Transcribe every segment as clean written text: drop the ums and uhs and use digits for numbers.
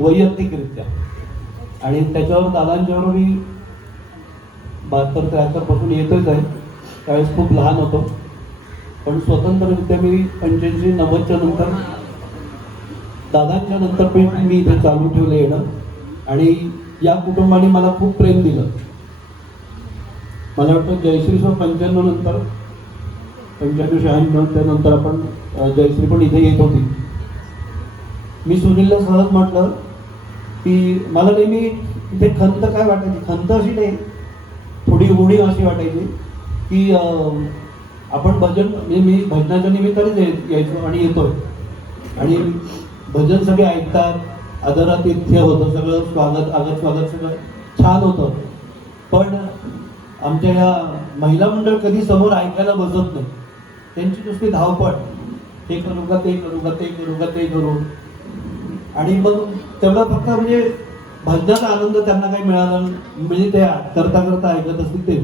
वैयक्तिकरित्या. आणि त्याच्यावर दादांच्यावर मी 72-73 पासून येतोच आहे. त्यावेळेस खूप लहान होतो, पण स्वतंत्ररित्या मी 85-90च्या नंतर दादांच्या नंतर पण मी इथे चालू ठेवलं येणं. आणि या कुटुंबाने मला खूप प्रेम दिलं. मला वाटतं जयश्री 95 नंतर 95-96 नंतर आपण जयश्री पण इथे येत होती. मी सुनीलला सहज म्हटलं की मला नेहमी इथे खंत काय वाटायची, खंत अशी नाही, थोडी उणीव अशी वाटायची की आपण भजन, मी भजनाच्या निमित्तानेच यायचो आणि येतोय आणि भजन सगळे ऐकतात, आदरातिथ्य होतं, सगळं स्वागत सगळं छान होतं. पण आमच्या ह्या महिला मंडळ कधी समोर ऐकायला बसत नाही. त्यांची नुसती धावपळ, हे करू का ते करू का ते करू का ते करू. आणि मग तेवढा फक्त म्हणजे भजनाचा आनंद त्यांना काही मिळाला म्हणजे ते करता करता ऐकत असतील ते.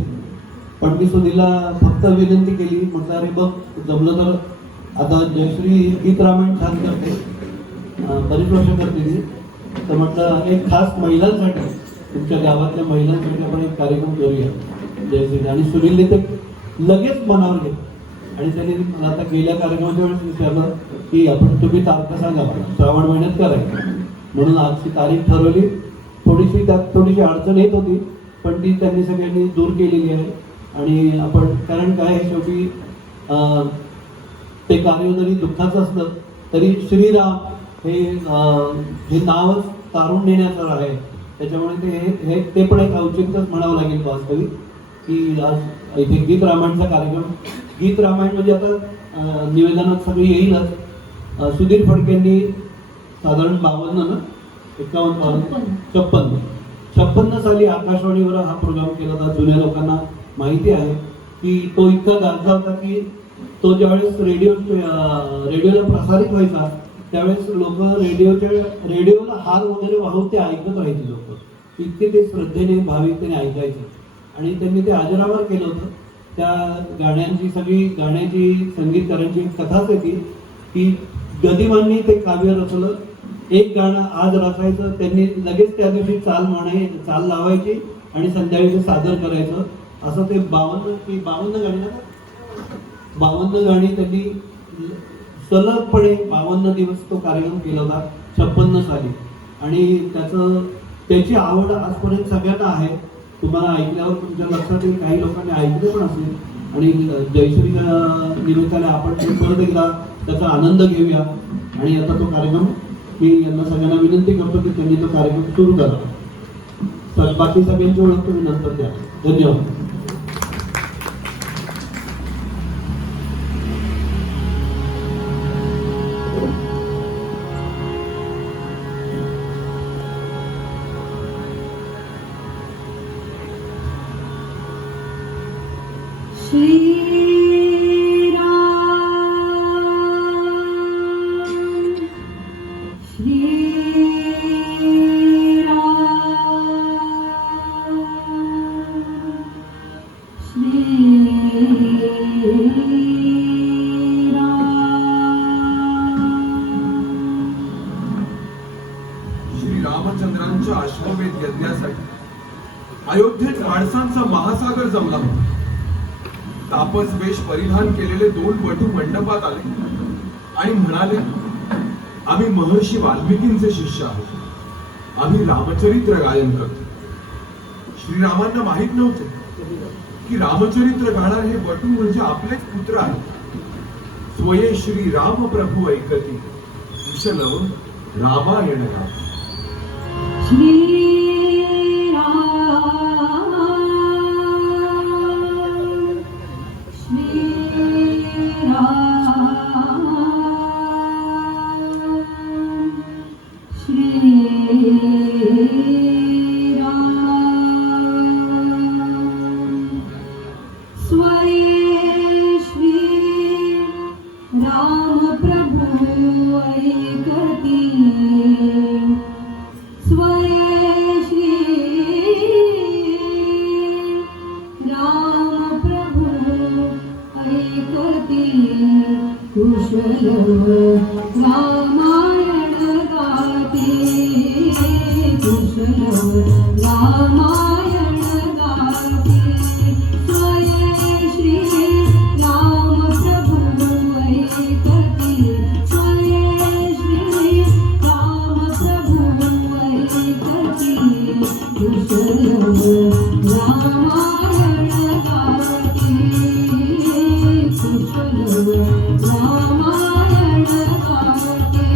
पण मी सुनीलला फक्त विनंती केली, म्हटलं अरे बघ जमलं तर आता जयश्री गीत रामायण छान करते, बरीच वर्ष करते ती, तर म्हटलं एक खास महिलांसाठी, तुमच्या गावातल्या महिलांसाठी आपण एक कार्यक्रम करूया जयश्री. आणि सुनीलने ते लगेच मनावर घेतलं आणि त्यांनी मला आता गेल्या कार्यक्रमाच्या वेळेस विचारलं की आपण तुम्ही तारखा सांगा मला, श्रावण महिन्यात करायचं. म्हणून आजची तारीख ठरवली. त्यात थोडीशी अडचण येत होती, पण ती त्यांनी सगळ्यांनी दूर केलेली आहे. आणि आपण, कारण काय आहे शेवटी ते कार्य जरी दुःखाचं असलं तरी श्रीराम हे नावच तारून नेण्याचं आहे. त्याच्यामुळे ते पण एक औचित्यच म्हणावं लागेल वास्तविक की आज इथे गीत रामायणचा कार्यक्रम. गीत रामायण म्हणजे आता निवेदनात सगळी येईलच. सुधीर फडकेंनी साधारण 56 साली आकाशवाणीवर हा प्रोग्राम केला होता. जुन्या लोकांना माहिती आहे की तो इतका गाजला होता की तो ज्यावेळेस रेडिओला प्रसारित व्हायचा त्यावेळेस लोक रेडिओला हार वगैरे वाहून ते ऐकत राहायचे. लोक इतके ते श्रद्धेने भाविकतेने ऐकायचे. आणि त्यांनी ते अजरामर केलं होतं. त्या गाण्याची गाण्याची संगीतकारांची कथाच आहे की गदिमांनी ते काव्य रचलं. एक गाणं आज रचायचं, त्यांनी लगेच त्या दिवशी चाल लावायची आणि संध्याकाळी ते सादर करायचं. असं ते 52 गाणी त्यांनी सलगपणे 52 दिवस तो कार्यक्रम केला होता 56 साली. आणि त्याची आवड आजपर्यंत सगळ्यांना आहे. तुम्हाला ऐकल्यावर तुमच्या लक्षात येईल, काही लोकांनी ऐकले पण असेल. आणि जयश्री निमित्ताने आपण परत एकदा त्याचा आनंद घेऊया. आणि आता तो कार्यक्रम मी यांना सगळ्यांना विनंती करतो की त्यांनी तो कार्यक्रम सुरू करा. तर बाकी सगळ्यांची ओळख तुम्ही नंतर द्या. धन्यवाद. रामचंद्रांच्या अश्वमेध यज्ञासाठी अयोध्येत माणसांचा महासागर जमला होता. तापस वेश परिधान केलेले 2 वटू मंडपात आले आणि म्हणाले, आम्ही महर्षी वाल्मिकींचे शिष्य आहोत, आम्ही रामचरित्र गायन करतो. श्रीरामांना माहित नव्हते की रामचरित्र गाणारे हे वटू म्हणजे आपलेच पुत्र आहेत. स्वये श्री राम प्रभू ऐकती कुशल रामायण गाता. कुशल रामायण गाते. रामायण गाते स्वये श्री राम प्रभु ऐकती स्वये श्री राम प्रभु ऐकती कुशल रामायण गाते कुशल रामायण गाते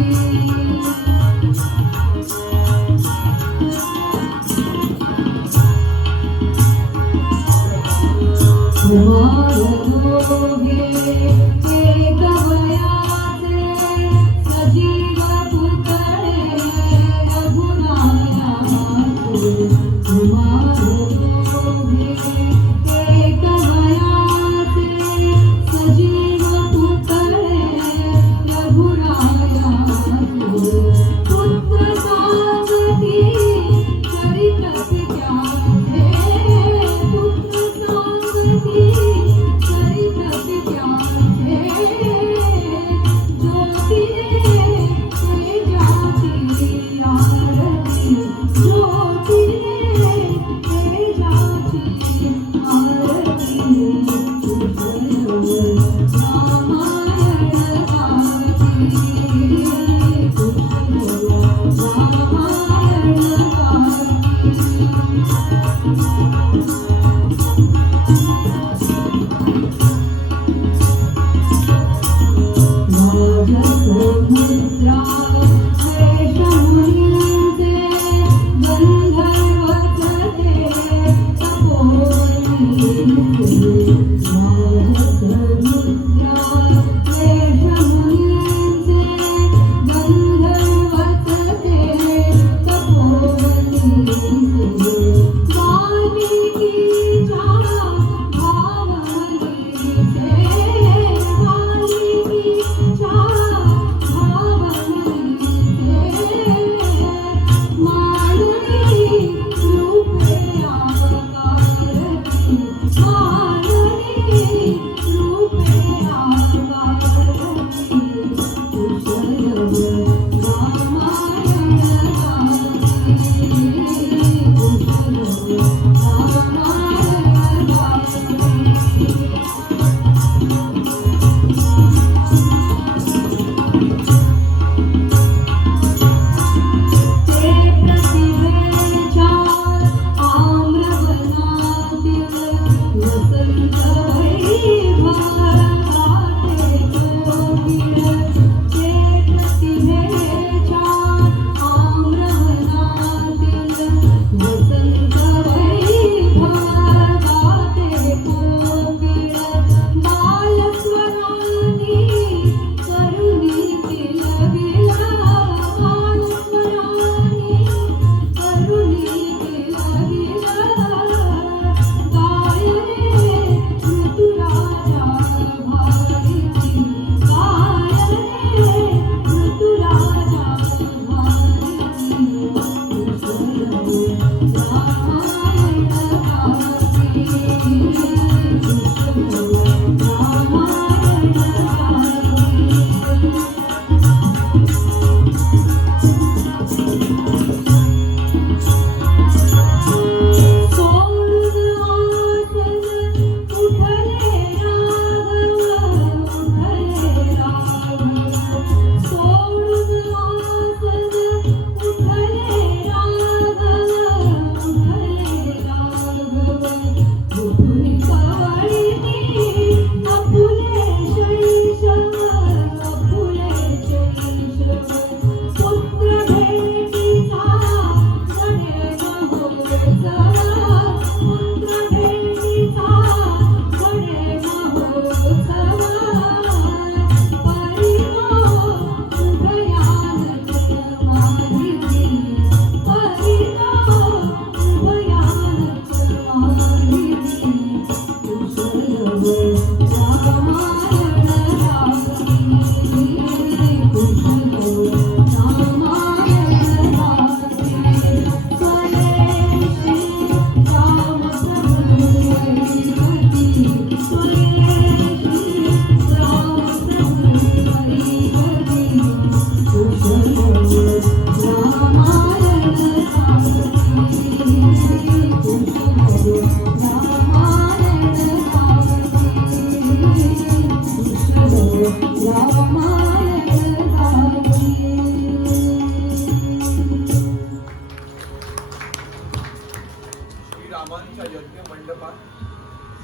यज्ञ मंडपात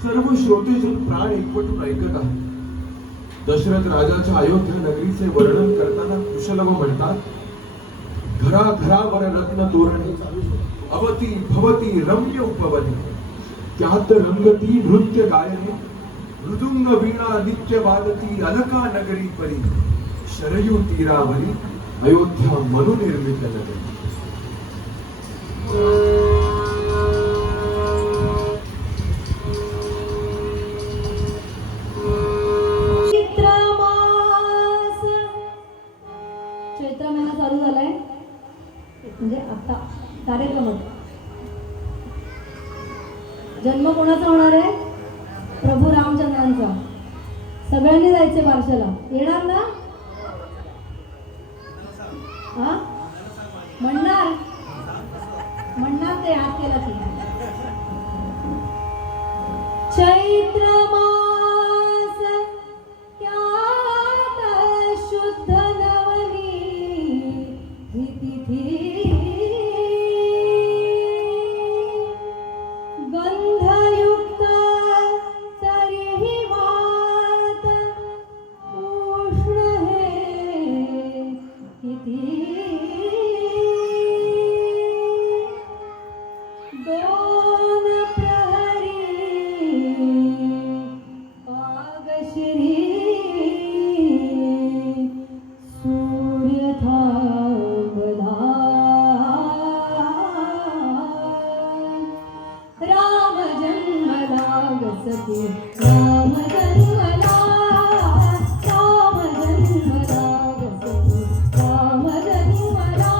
सर्व श्रोतेजन प्राण एकवटून ऐकत आहेत. दशरथ राजाच्या अयोध्या नगरीचे वर्णन करताना कुशलव म्हणतात, घराघरावर रत्न तोरणे अवती भवती रम्य उपवने, त्यात रंगती नृत्य गायने मृदुंग वीणा नित्य वादती अलका नगरी परी, शरयू तीरावरी अयोध्या मनुनिर्मित नगरी. चैत्र महिना चालू झालाय म्हणजे आता कार्यक्रम होता. जन्म कोणाचा होणार आहे? प्रभू रामचंद्रांचा. सगळ्यांनी जायचे बारशाला. येणार ना? हा म्हणणार म्हणणार ते हात केला की. चैत्र मास त्यात शुद्ध नवनी ही तिथी, गंधयुक्त तरीही वात उष्ण हे किती. दोन प्रहरी पागश्री सूर्य थांबला. राम जन्मला गसती राम जन्मला, राम जन्मला गसती राम जन्मला,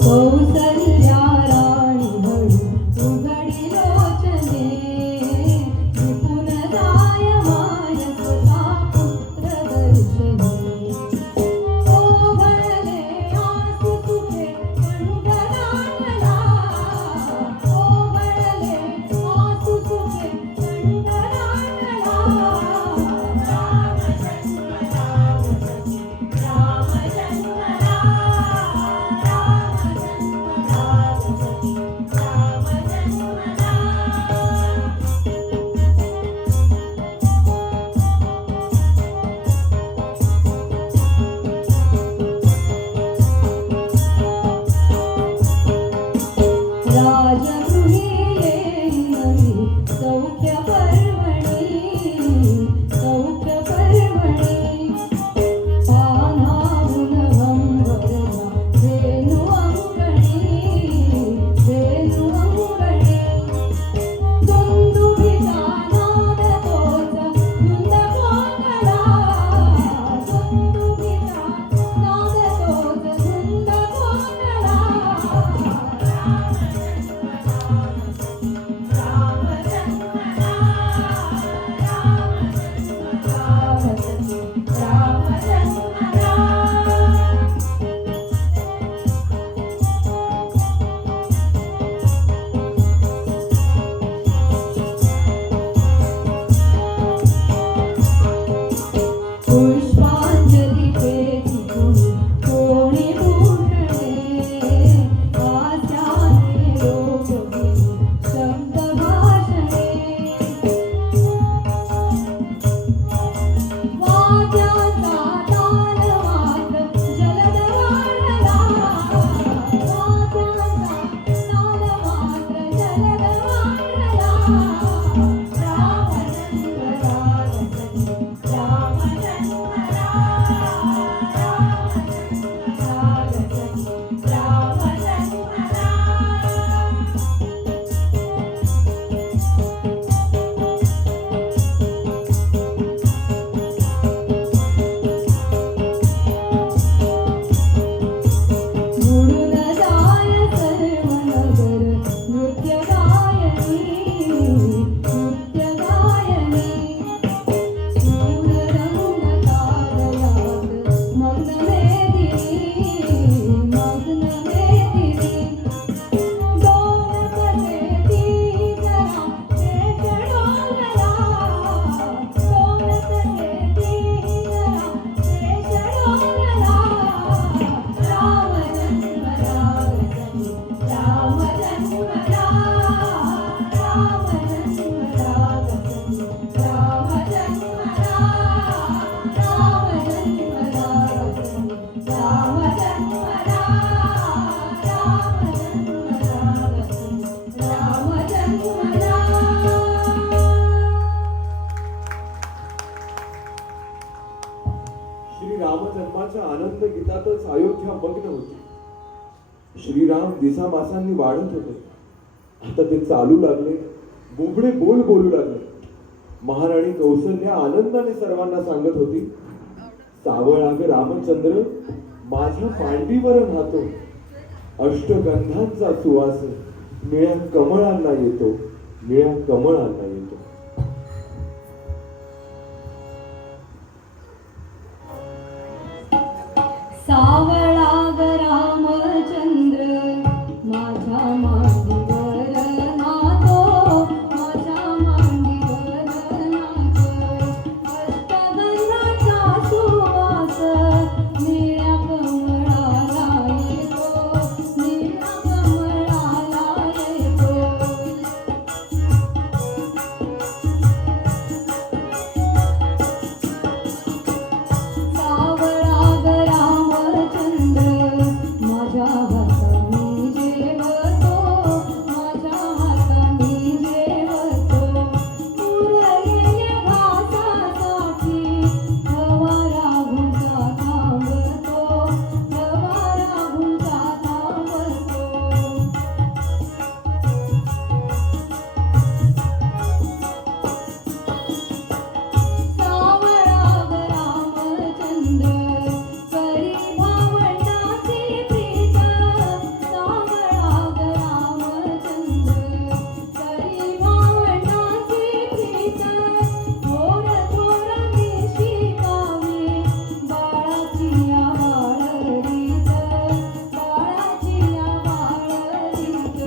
कौसल्या राणी हळू उघडी लोचने, विपुन जायमाय सुता पुत्र दर्शनी. ओघळले आसु तुझे कंठदानला, ओघळले आसु तुझे कंठदानला. राम जन्मला गसती राम जन्मला, राजगृही येई सौख्य पर्वणी, सौख्य पर्वणी. पानावून भंगरला वेणू अंगणी, वेणू अंगणी. दुंदुभीचा नाद तोच धुंद कोंडला, दुंदुभीचा नाद तोच धुंद कोंडला. पुष्पांजली पेटी कोणी भूषणे, आस्याने लोकवी शब्द भाषणे. वाद्यांचा श्री रामजन्माच्या आनंद गीतातच अयोध्या मग्न होती. श्रीराम दिसामासांनी वाढत होते. आता ते चालू लागले, बोबडे बोल बोलू लागले. महाराणी कौसल्या आनंदाने सर्वांना सांगत होती, सावळाग रामचंद्र माझ्या पांडीवर राहतो. अष्टगंधांचा सुवास निळ्या कमळांना येतो, निळ्या कमळांना येतो. सावळाग रामचंद्र माझ्या मांडीवर नातो, माझ्या मांडीवर नातो. अष्टगंधाचा सुवास निळ्या कमळाला येतो, निळ्या कमळाला येतो. सावळाग रामचंद्र माझ्या हाताने जेवतो, माझ्या हाताने जेवतो. उरलेल्या घासासाठी हवा राघूंचा थांबतो, हवा राघूंचा थांबतो. सावळाग रामचंद्र करी भावंडाची प्रीत, सावळाग रामचंद्र करी भावंडाची प्रीत. थोर थोर देशी गावी बाळाची या बाळरीत, बाळाची या बाळरीत.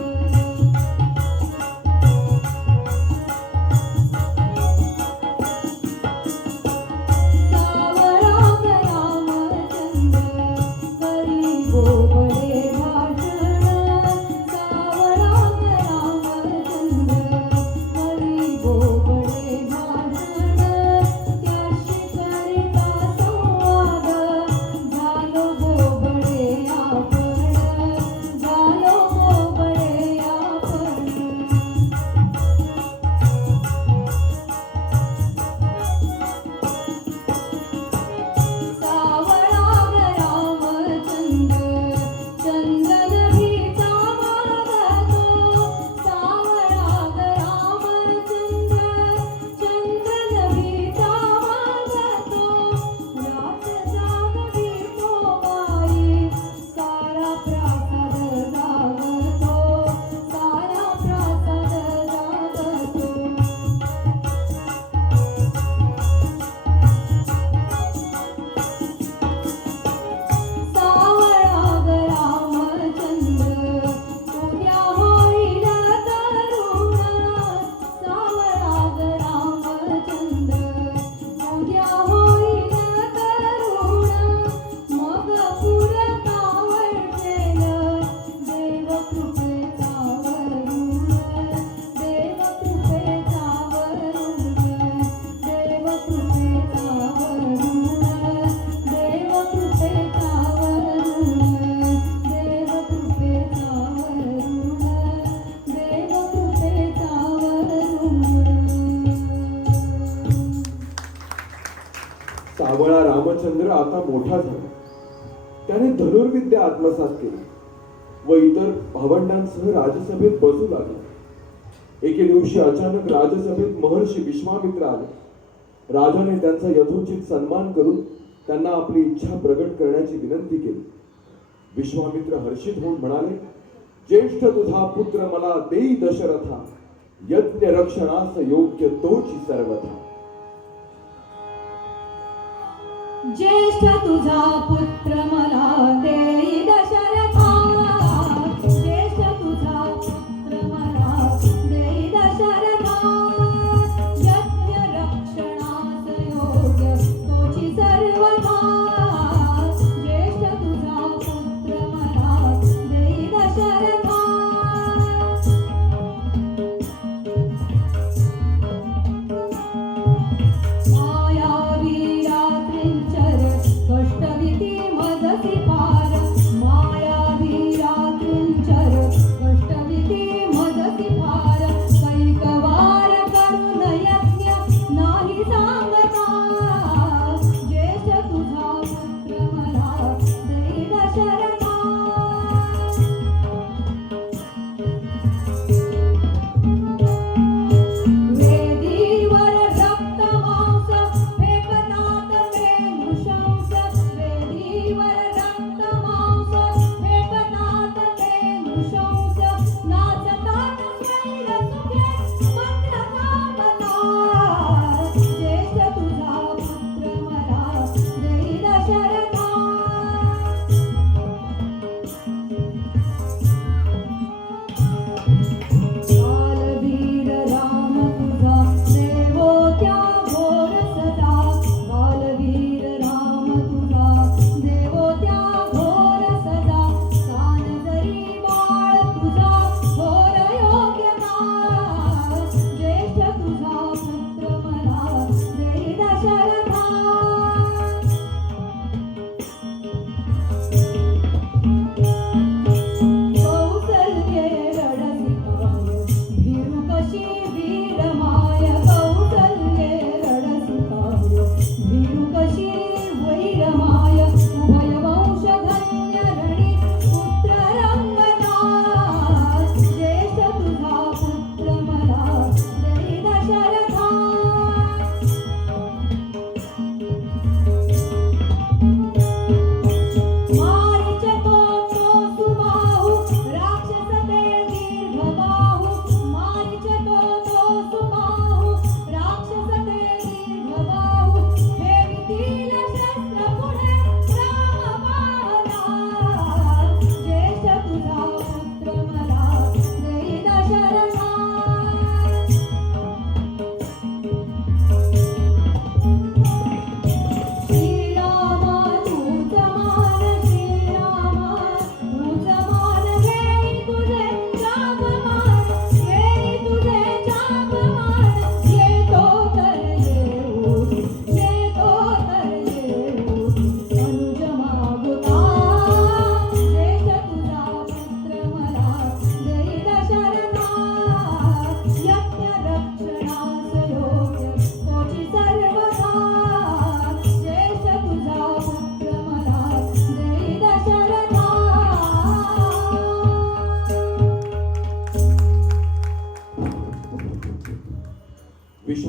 सावळाग रामचंद्र करी बोबडे भाषण, सावळाग रामचंद्र करी बोबडे भाषण. त्याशी करिता संवाद झालो बोबडे आपण, झालो बोबडे आपण. सावळाग रामचंद्र चंदन भीता मागतो, सावळाग रामचंद्र चंदन भीता मागतो. रात जागवी तो बाई सारा प्रासाद जागतो, सारा प्रासाद जागतो. सावळाग रामचंद्र उद्या होईल तरुण, सावळाग रामचंद्र उद्या होईल तरुण. मग पुरता वळवेल देव कृपेचा वरुण, देव कृपेचा वरुण, देव कृपेचा वरुण, देव कृपेचा वरुण, देव कृपेचा वरुण, देव कृपेचा वरुण. सावळा रामचंद्र आता मोठा झाला. त्याने धनुर्विद्या आत्मसात केली व इतर भावंडांसह राजसभेत बसू लागला. एके दिवशी अचानक राजसभेत महर्षी विश्वामित्र आले. राजाने त्यांचा यथोचित सन्मान करून त्यांना आपली इच्छा प्रकट करण्याची विनंती केली. विश्वामित्र हर्षित होऊन म्हणाले, ज्येष्ठ तुझा पुत्र मला देई दशरथा, यज्ञ रक्षणास योग्य तोची सर्वथा. ज्येष्ठ तुझा पुत्र मला देई दशरथा, ज्येष्ठ तुझा पुत्र मला देई दशरथा. यज्ञ रक्षणास योग्य तोची सर्वथा, ज्येष्ठ तुझा पुत्र मला देई दशरथा. मायावी रात्रींचर कष्टभीती मजसी पाय,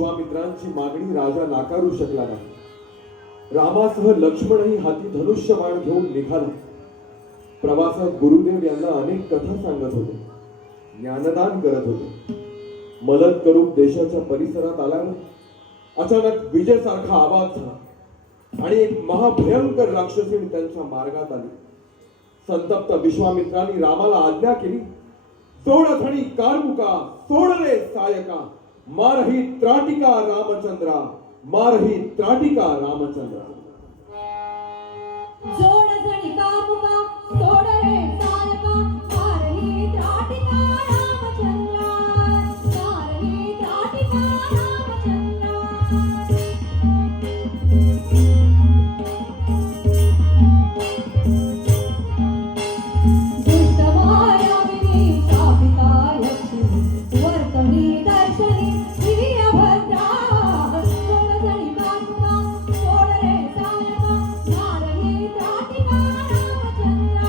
विश्वामित्रांची मागणी राजा नाकारू शकला नाही. रामासह लक्ष्मणही हाती धनुष्यबाण घेऊन निघाला. प्रवासात गुरुदेव यांना अनेक कथा सांगत होते, ज्ञानदान करत होते. मदत करून देशाच्या परिसरात आल्यावर अचानक विजेसारखा आवाज झाला आणि एक महाभयंकर राक्षसीण त्यांच्या मार्गात आली. संतप्त विश्वामित्रांनी रामाला आज्ञा केली, सोड धणी कार्मुका, सोड रे सायका, मारही त्राटिका रामचंद्रा, मारही त्राटिका रामचंद्रा. जोड झणी कामुका, सोड रे सायका, मारही त्राटिका रामचंद्रा, मारही त्राटिका रामचंद्रा. दुष्ट मायाविनी शापिता यक्षिणी, वर्तनी दर्शनी प्रियभद्रा. सोड झणी कामुका, सोड रे सायका, मारही त्राटिका रामचंद्रा.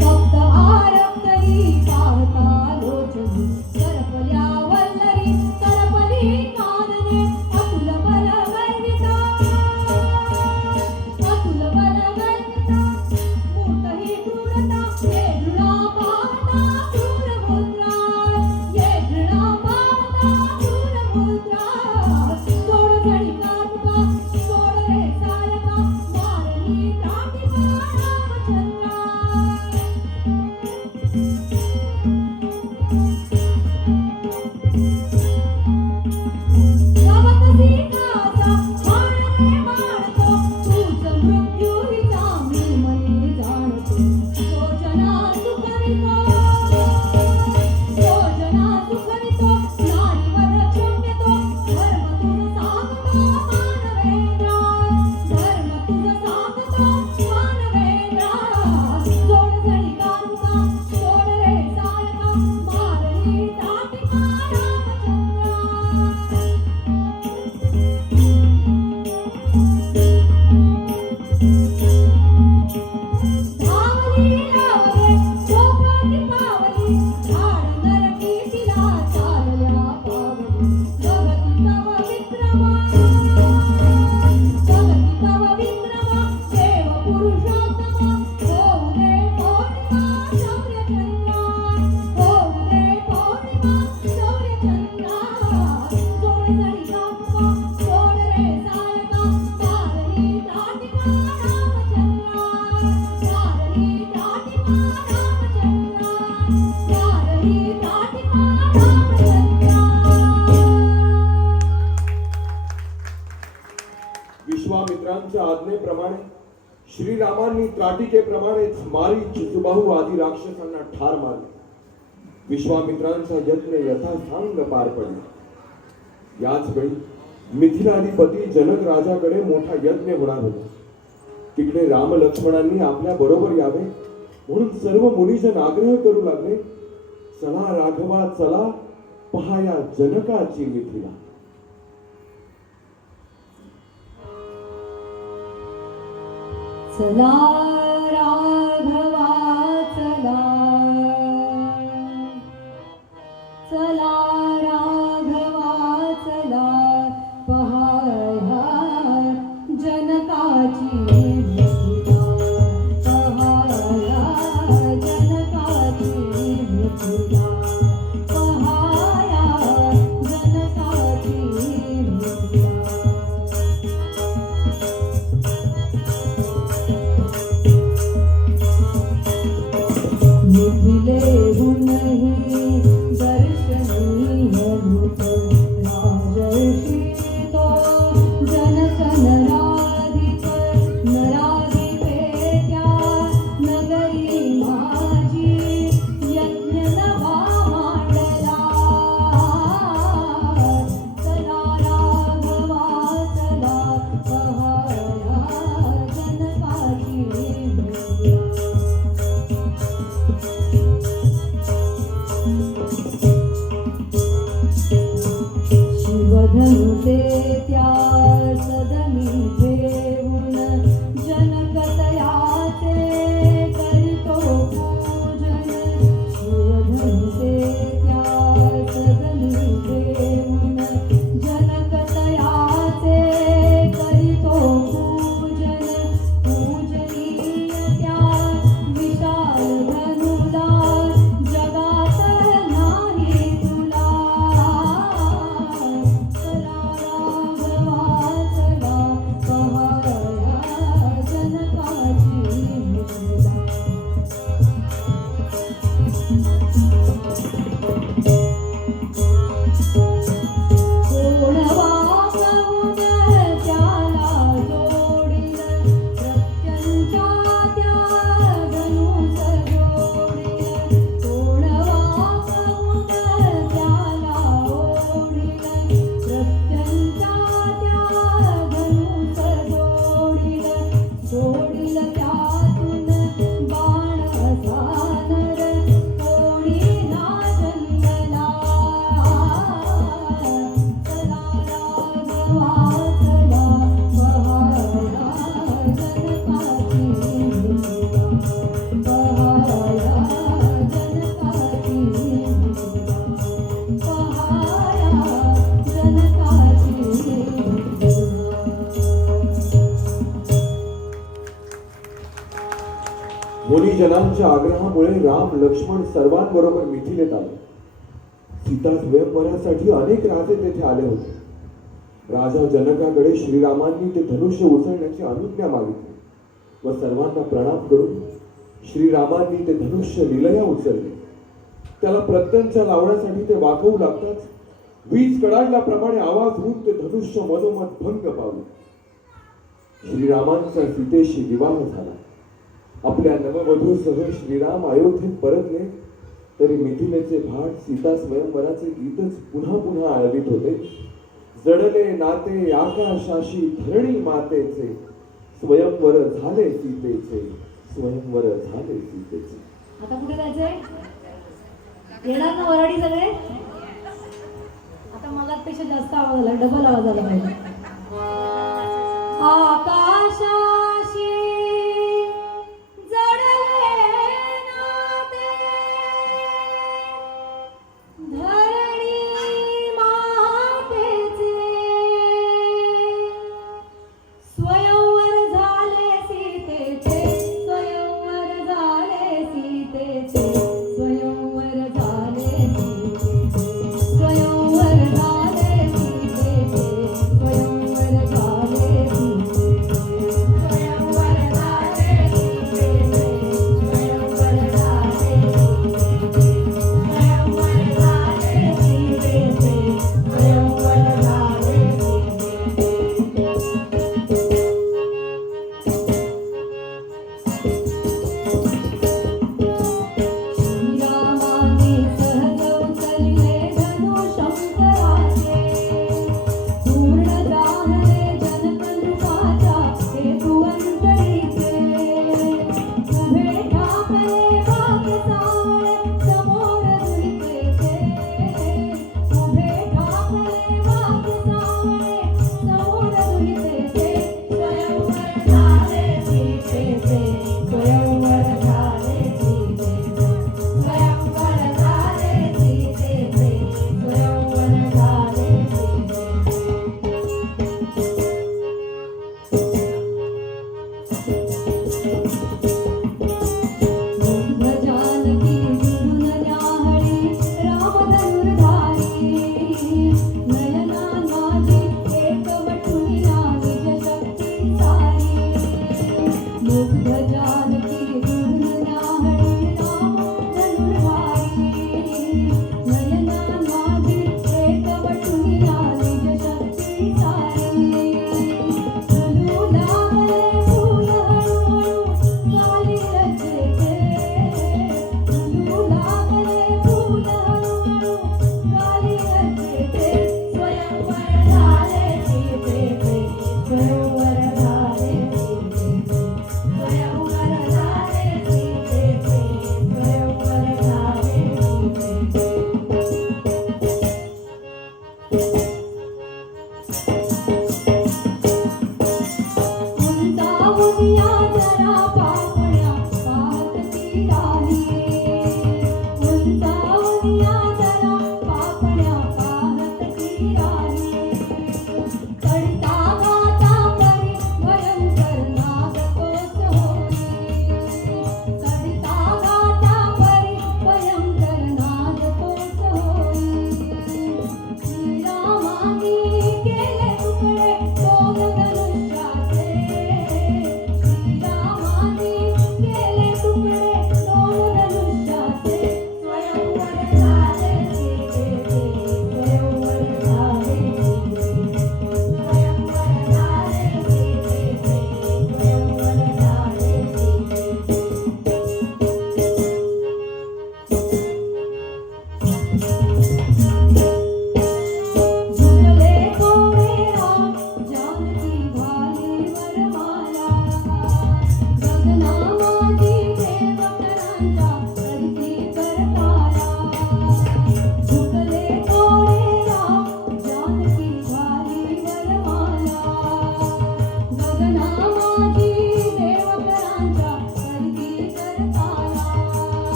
सप्त आरक्तही पाहता लोचनी, सरपल्या वल्लरी सरपली कानने. अतुल बल गर्विता, अतुल बल गर्विता, मूर्तही क्रूरता, ये घृणा पावता क्रूरमुद्रा, ये घृणा पावता क्रूरमुद्रा. सोड झणी कामुका, सोड रे सायका, मारही त्राटिका रामचंद्रा. गावात सीताचा माळणे माळतो, तूच मृत्यूचा मी मनी जाणतो. योजना सुखवितो, योजना सुखवितो, नारीवर क्षम्यतो. धर्म तुझ सांगतो मानवेंद्रा, धर्म तुझ सांगतो मानवेंद्रा. सोड झणी कामुका, सोड रे सायका, मारही त्राटिका रामचंद्रा. धावली लावले चोपटी पावली, झाड नरकी तिला चालल्या पावली. जगती तव विक्रम, जगती तव विक्रम, देव पुरुषोत्तम. होऊ दे पौर्णिमा शौर्यचंद्रा, होऊ दे पौर्णिमा शौर्यचंद्रा. सोड झणी कामुका, सोड रे सायका, मारही त्राटिका रामचंद्रा, मारही त्राटिका रामचंद्रा, मारही त्राटिका रामचंद्रा. विश्वामित्रांच्या आज्ञेप्रमाणे श्रीरामांनी त्राटिकेप्रमाणेच मारीच, सुबाहू आदी राक्षसांना ठार मारले. विश्वामित्रांचा यज्ञ यथासांग पार पडला. याच वेळी मिथिलाधिपती जनक राजाकडे मोठा यज्ञ होणार होता. तिकडे राम लक्ष्मणांनी आपल्या बरोबर यावे म्हणून सर्व मुनीजन आग्रह करू लागले, चला राघवा चला, पहा या जनकाची मिथिला. चला राघवा चला, चला राघवा चला, पहा जनकाची मिथिला, पहा जनकाची मिथिला, पहा जनकाची मिथिला. मिथिलेहूनहि दर्शनीय रूप, राजर्षी तो जनक नराधिप, नराधिपेत्या नगरी माझी यज्ञ नभा मांडला. चला राघवा चला, पहा जनकाची मिथिला. शिवधनुते त्या सदनी घेऊन जनक तयाचे करितो कोण वाकवून त्याला जोडील प्रत्यंचा त्या धनुष जोडील कोण वाकवून त्याला ओढील प्रत्यंचा त्या धनुष जोडील सोडील त्यातून बाण सानर कोणी ना जन्मला चला राघवा चला बहाया जनकाची बहाया जनकाची बहाया जनकाची मुनिजनांच्या आग्रहामुळे राम लक्ष्मण सर्वांबरोबर मिथिलेत आले. सीता स्वयंवरासाठी अनेक राजे तेथे आले होते. राजा जनकाकडे श्रीरामांनी ते धनुष्य उचलण्याची अनुज्ञा मागितली व सर्वांना प्रणाम करून श्रीरामांनी ते धनुष्य लिलया उचलले. त्याला प्रत्यंचा लावण्यासाठी ते वाकवू लागताच वीज कडाडल्याप्रमाणे आवाज होऊन ते धनुष्य मधोमध भंग पावले. श्रीरामांचा सीतेशी विवाह झाला. आपल्या नववधूसह श्रीराम अयोध्येत परतले तरी मिथिलेचे भाट सीता स्वयंवराचे गीतच पुन्हा पुन्हा आळवीत होते. जडले नाते आकाशाशी धरणी मातेचे स्वयंवर झाले सीतेचे स्वयंवर झाले सीतेचे. आता कुठे जायचंय? येणार ना वराडी सगळे? आता मगापेक्षा जास्त आवाज आला, डबल आवाज आला पाहिजे. आकाशाशी जडले नाते धरणी मातेचे स्वयंवर झाले सीतेचे स्वयंवर झाले सीतेचे स्वयंवर झाले सीतेचे स्वयंवर झाले सीतेचे स्वयंवर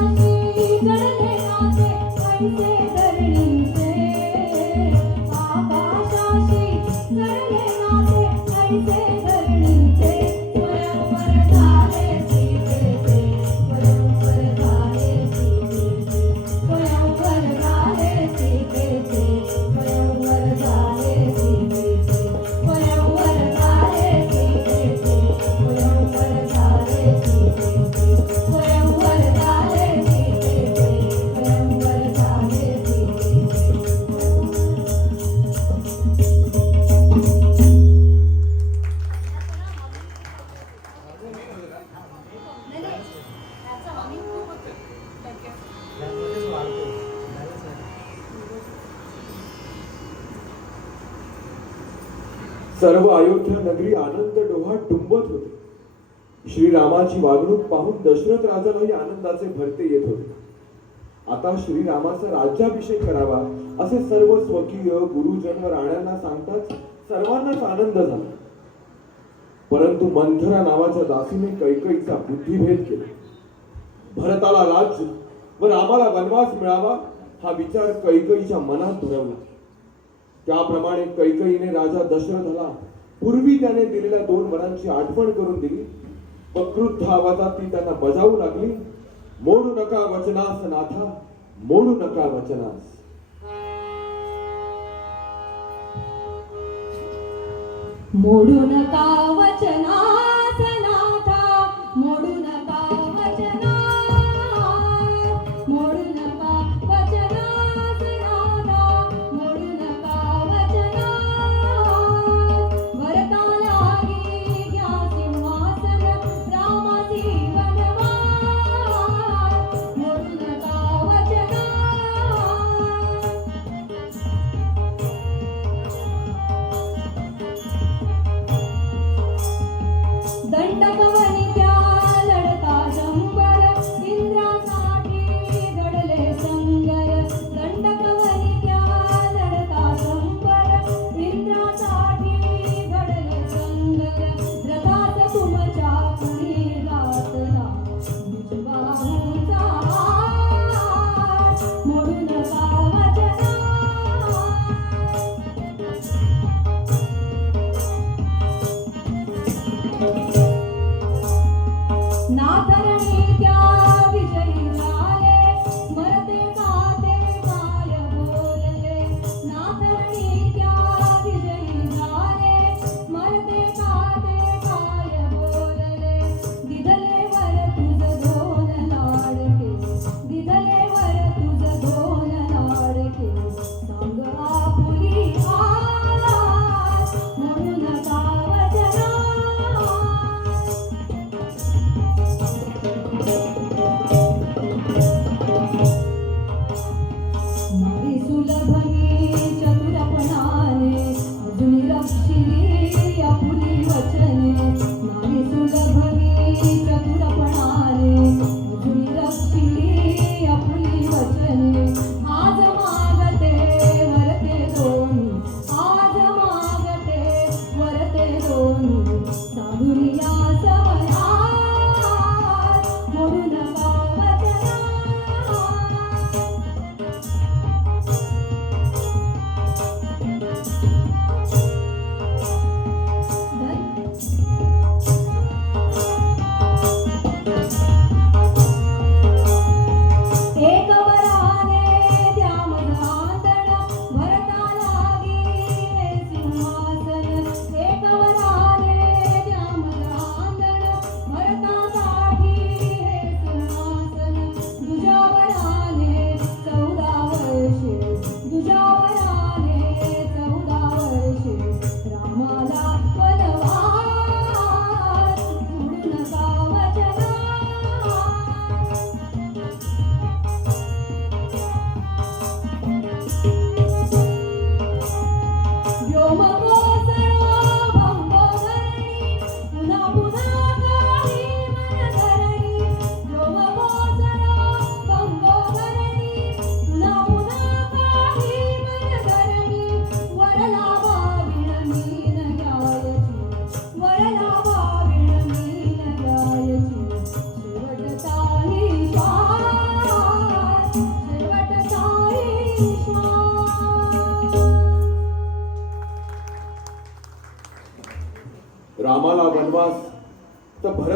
जडले नाते ऐसे धरणीचे आकाशाशी जडले नाते ऐसे धरणीचे स्वयंवर झाले सीतेचे स्वयंवर झाले सीतेचे स्वयंवर झाले सीतेचे स्वयंवर झाले सीतेचे स्वयंवर झाले सीतेचे स्वयंवर झाले सीतेचे स्वयंवर झाले सीतेचे स्वयंवर झाले सीतेचे सर्व अयोध्या नगरी आनंद डोहात डुंबत होते. श्रीरामाची वागणूक पाहून दशरथ राजालाही आनंदाचे भरते येत होते. आता श्रीरामाचा राज्याभिषेक करावा असे सर्व स्वकीय गुरुजन व राण्यांना सांगताच सर्वांनाच आनंद झाला. परंतु मंथरा नावाच्या दासीने कैकईचा बुद्धिभेद केला. भरताला राज्य व रामाला वनवास मिळावा हा विचार कैकईच्या मनात भरवला. त्याप्रमाणे कैकईने राजा दशरथाला पूर्वी त्याने दिलेल्या 2 वरांची आठवण करून दिली व क्रुद्ध आवाजात ती त्यांना बजावू लागली. मोडू नका वचनास नाथा, मोडू नका वचनास. मोडू नका वचनास नाथा, मोडू नका वचनास, मोडू नका वचनास नाथा, मोडू नका वचनास. भरताला घ्या सिंहासन, रामासी वनवास, मोडू नका वचनास.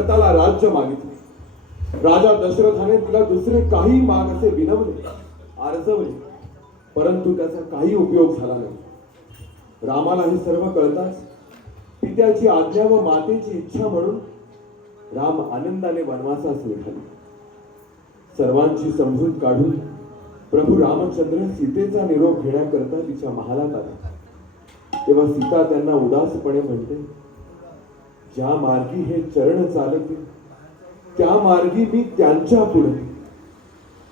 भरताला राज्य मागितले. राजा दशरथाने तिला दुसरे काही माग असे विनवले, आर्जवले, परंतु त्याचा काही उपयोग झाला नाही. रामाला हे सर्व कळताच पित्याची आज्ञा व मातेची इच्छा म्हणून राम आनंदाने वनवासास निघाले. सर्वांची समजूत काढून प्रभू रामचंद्र सीतेचा निरोप घेण्याकरता तिच्या महालात आला. तेव्हा सीता त्यांना उदासपणे म्हणते, ज्या मार्गी हे चरण चालते त्या मार्गी मी त्यांच्या पुढे.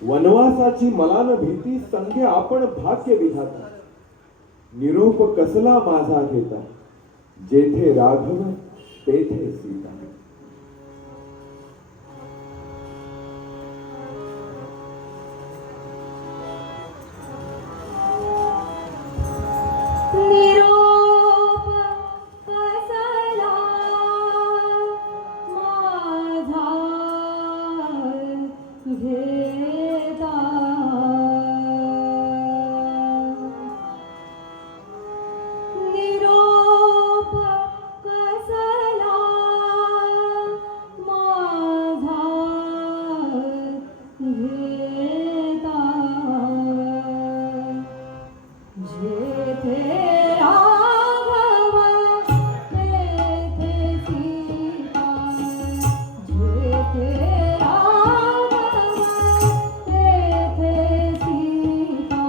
वनवासाची मला न भीती, संगे आपण भाग्य विधाता. निरोप कसला माझा घेता, जेथे राघव तेथे सीता. निरोप कसला माझा घेता, निरोप कसला माझा घेता. जेथे राघव तेथे सीता, जेथे राघव तेथे सीता.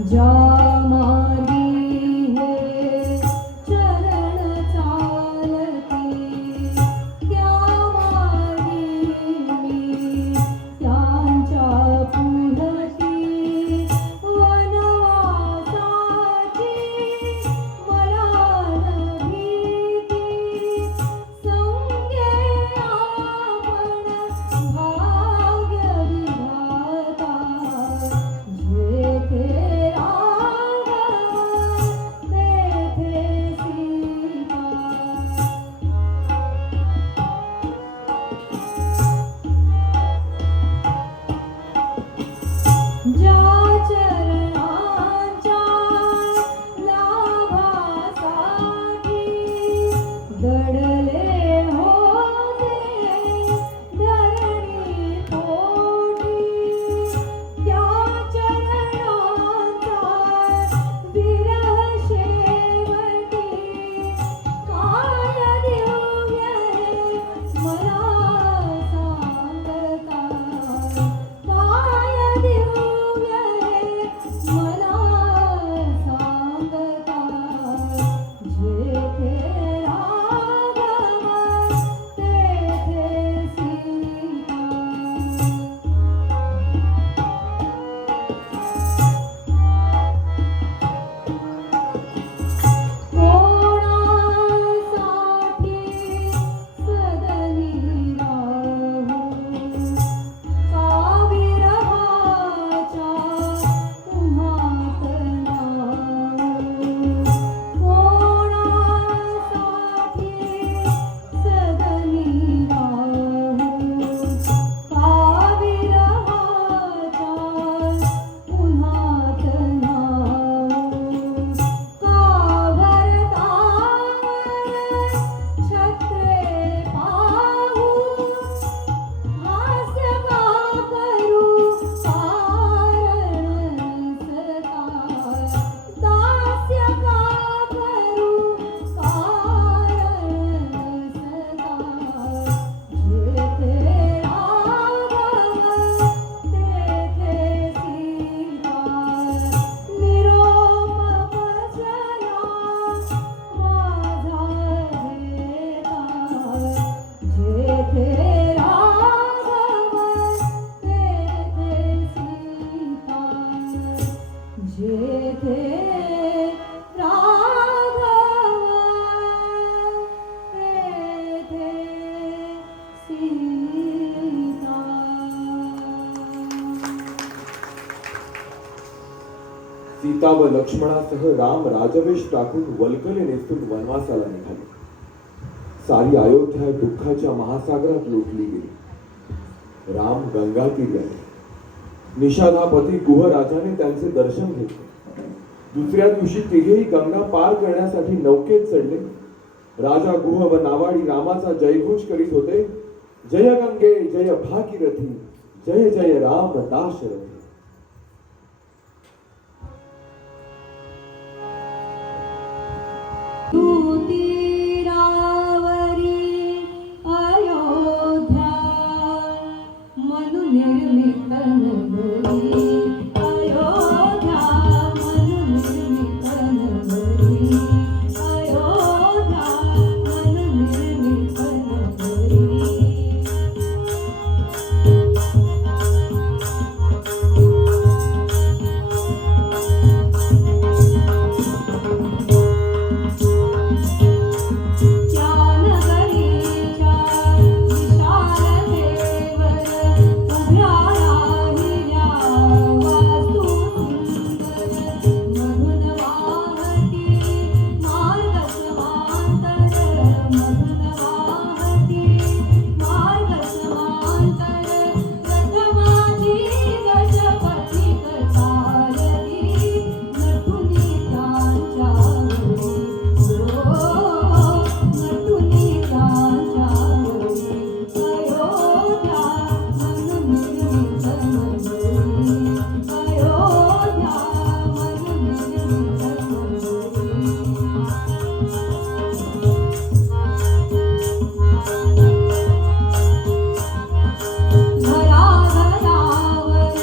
ज्या मार्गी हे चरण चालती त्या मार्गी मी त्यांच्या पुढती. वनवासाची मला न भीती, संगे आपण भाग्य विधाता. जेथे राघव तेथे सीता. ज्या चरणांच्या लाभासाठी दडले होते धरणी पोटी, त्या चरणांचा विरह शेवटी. काय दिव्य मला सांगता, काय दिव्य मला सांगता. जेथे राघव तेथे सीता. कोणासाठी सदनी राहू, काविरहाच्या उन्हात नाहू. कोणासाठी सदनी राहू, काविरहाच्या उन्हात नाहू. का भरतावर छत्रे पाहू, हास्य का करू कारण नसता. दास्य का करू कारण नसता. जेथे राघव तेथे सीता. निरोप कसला माझा घेता, जेथे राघव तेथे सीता. जेथे राघव तेथे सीता. सीता व लक्ष्मणासह राम राजवेश टाकून वल्कले नेसून वनवासाला निघाले. सारी अयोध्या दुःखाच्या महासागरात लोटली गेली. राम गंगातीरी आले. निषादापती गुहराजाने त्यांचे दर्शन घेतले. दुसऱ्या दिवशी तिघेही गंगा पार करण्यासाठी नौकेत चढले. राजा गुह व नावाडी रामाचा जयघोष करीत होते. जय गंगे जय भागीरथी, जय जय राम दाशरथी. तीरावरी अयोध्या मनु निर्मित नगरी. अयोध्या मनु निर्मित नगरी. अयोध्या मनु निर्मित नगरी. त्या नगरीच्या विशाल देवर उभ्या राहिल्या वास्तू सुंदर. मधुन वाहती मार्ग समांतर. मधुन वाहती मार्ग समांतर. रथमाची गजपती सारथी नटुनी त्यांच्यावरी. नटुनी त्यांच्यावरी. अयोध्या मनु निर्मित नगरी. अयोध्या मनु निर्मित नगरी. घराघरावर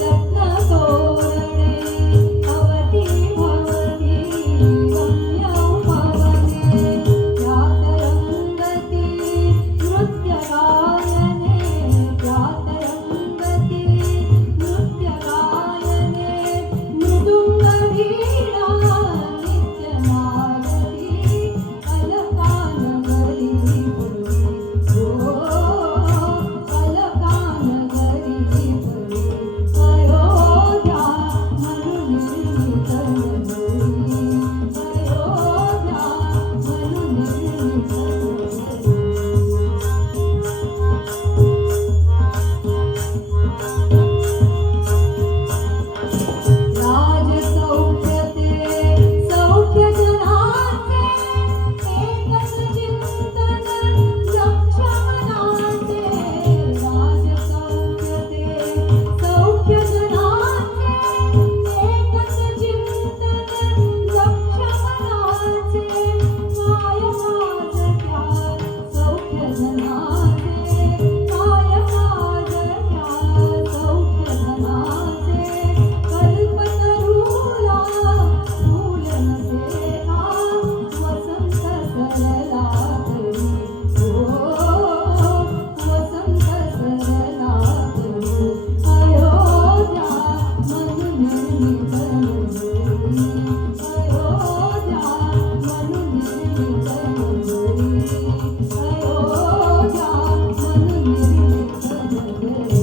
रत्न तोरणे अवती भवती रम्य उपवने. त्यात रंगती नृत्य गायने. त्यात रंगती नृत्य गायने. मृदुंग वीणा नित्य नादती अलकानगरी परी. अलकानगरी परी. अयोध्या मनु निर्मित नगरी. अयोध्या मनु निर्मित नगरी. राजसौख्यते सौख्य जनाचे. एकच चिंतन लक्ष मनाचे. राजसौख्यते सौख्य जनाचे. एकच चिंतन लक्ष मनाचे. काय काज त्या सौख्य जनाचे. काय काज त्या सौख्य जनाचे. कल्पतरूला फूल नसे का वसंत सरला तरी. वसंत सरला तरी. अयोध्या मनु निर्मित नगरी. अयोध्या मनु निर्मित नगरी. अयोध्या मनु निर्मित नगरी.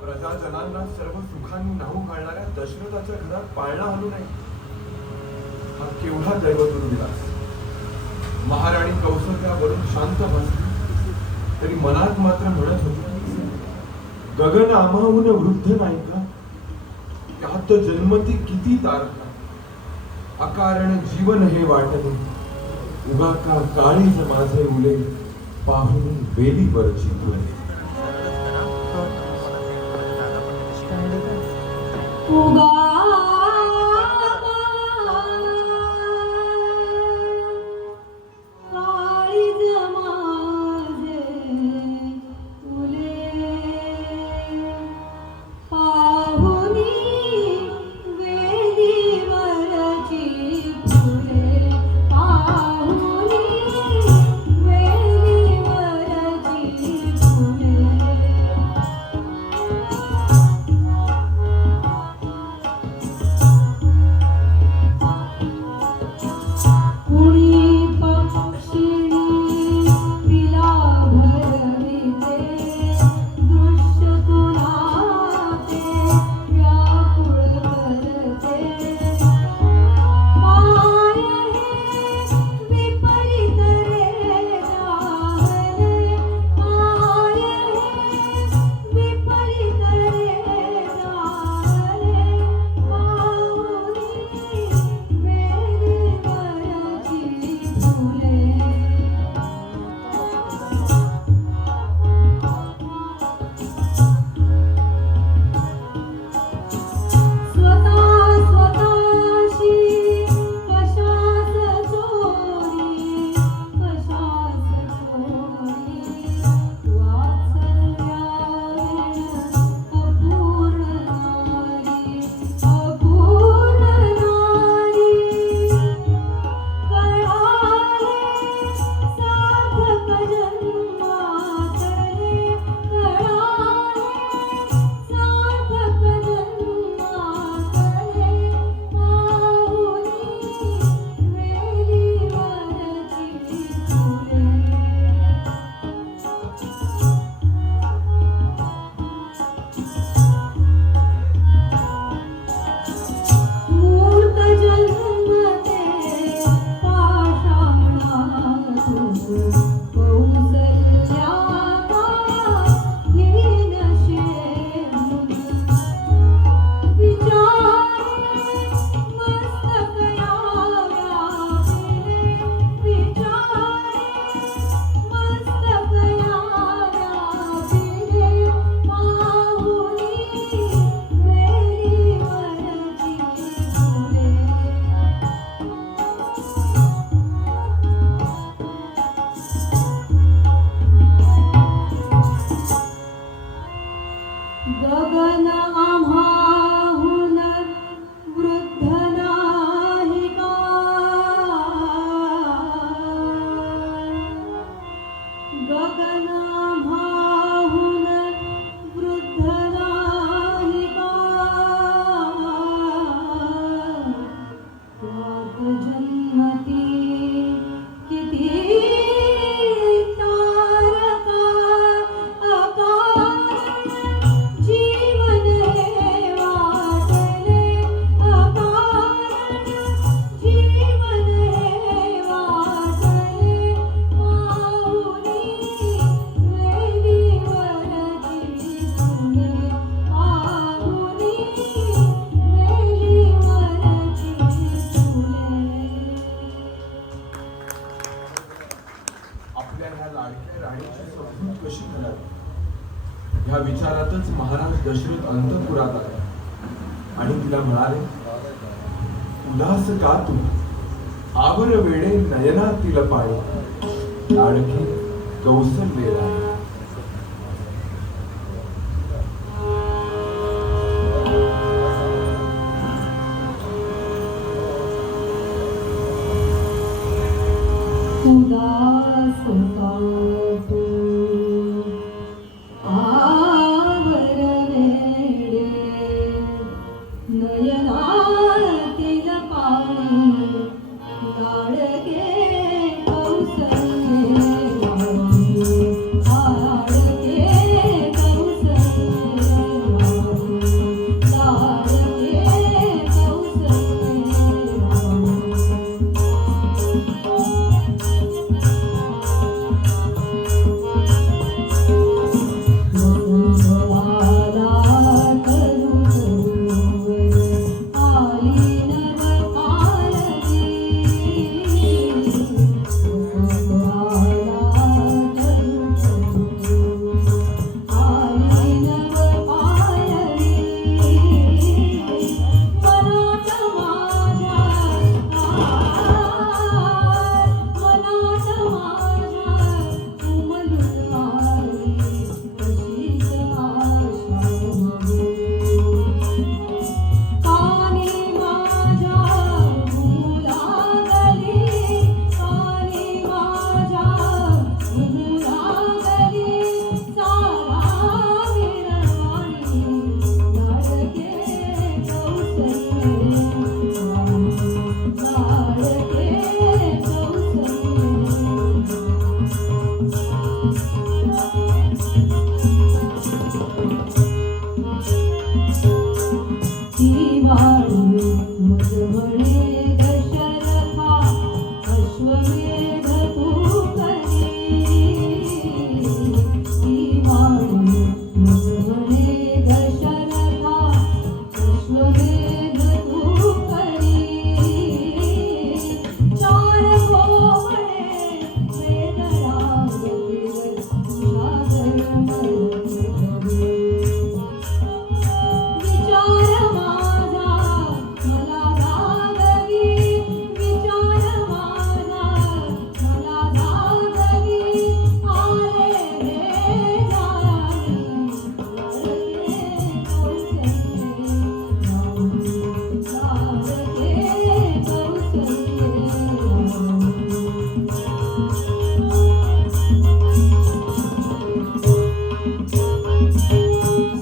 प्रजाजनांना सर्व सुखांनी न्हाऊ घालणाऱ्या दशरथाच्या घरात पाळणा हलू नये. हा केवढा दैवदुर्विलास. महाराणी कौसल्यावरून शांत बसली तरी मनात मात्र म्हणत होती, गगन आम्हाहून वृद्ध नाही का. त्यात जन्मती किती तारका. अकारण जीवन हे वाटणे. उगा का काळीज माझे उले पाहून वेलीवरची फुले. उगा काळीज माझे उले पाहुनी वेलीवरची फुले. पाहुनी वेलीवरची फुले. आणि तिला म्हणाले, उदास का तू, आवर वेडे नयनातील पाणी, लाडकी कौसल्ये राणी. उदास का तू, आवर वेडे नयनातील पाणी, लाडके कौसल्ये राणी, लाडके कौसल्ये राणी, लाडके कौसल्ये वसंतवाला करू आली नवपालवी, वसंतवाला करू आली नवपालवी, मनात माझ्या मनात माझ्या उमलून आली अशीच आशा नवी. कानी माझ्या घुमू लागली, कानी माझ्या घुमू लागली, सारा विरवाणी, लाडके कौसल्ये राणी, लाडके ती वाणी मज म्हणे दशरथा, अश्वमेध तू करी. ती वाणी मज म्हणे दशरथा, अश्वमेध तू करी. चार गोवणे वेद लागतील तुझ्या धर्मरूपी घरी. विचार माझा मला जागवी, विचार माझा मला जागवी, आले हे जाणी, लाडके कौसल्ये राणी, लाडके कौसल्ये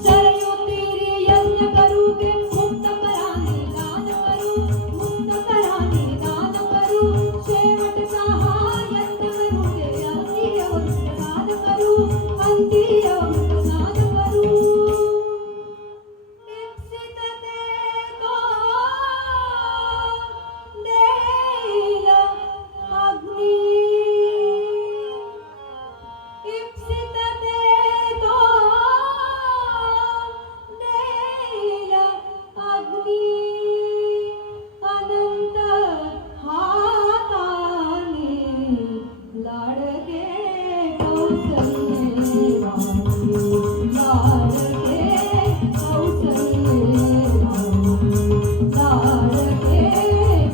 सरयू तेरी यज्ञ करू गे, मुक्त करानी दान करू, मुक्त करानी दान करू, शेवटचा हा यज्ञ करू गे, अंतिय दान करू, अंतिय दान करू. इप्सित ते तो देईल अग्नी, इप्सित ते तो देईल अग्नी, अनंत हातानी, लाडके कौसल्ये राणी, लाडके कौसल्ये राणी, लाडके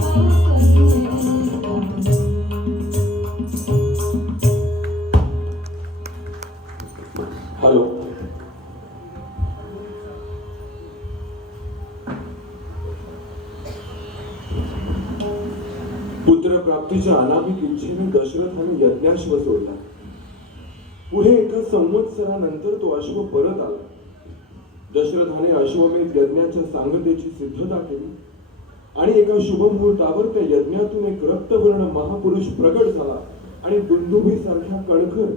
कौसल्ये राणी. हॅलो. पुत्रप्राप्तीच्या अनामिक इच्छेने दशरथाने यज्ञाश्व सोडला. पुढे एका संवत्सरानंतर तो अश्व परत आला. दशरथाने अश्वमेध यज्ञाच्या सांगतेची सिद्धता केली आणि एका शुभ मुहूर्तावर त्या यज्ञातून एक रक्तवर्ण महापुरुष प्रकट झाला आणि दुंदुभीसारख्या कणखर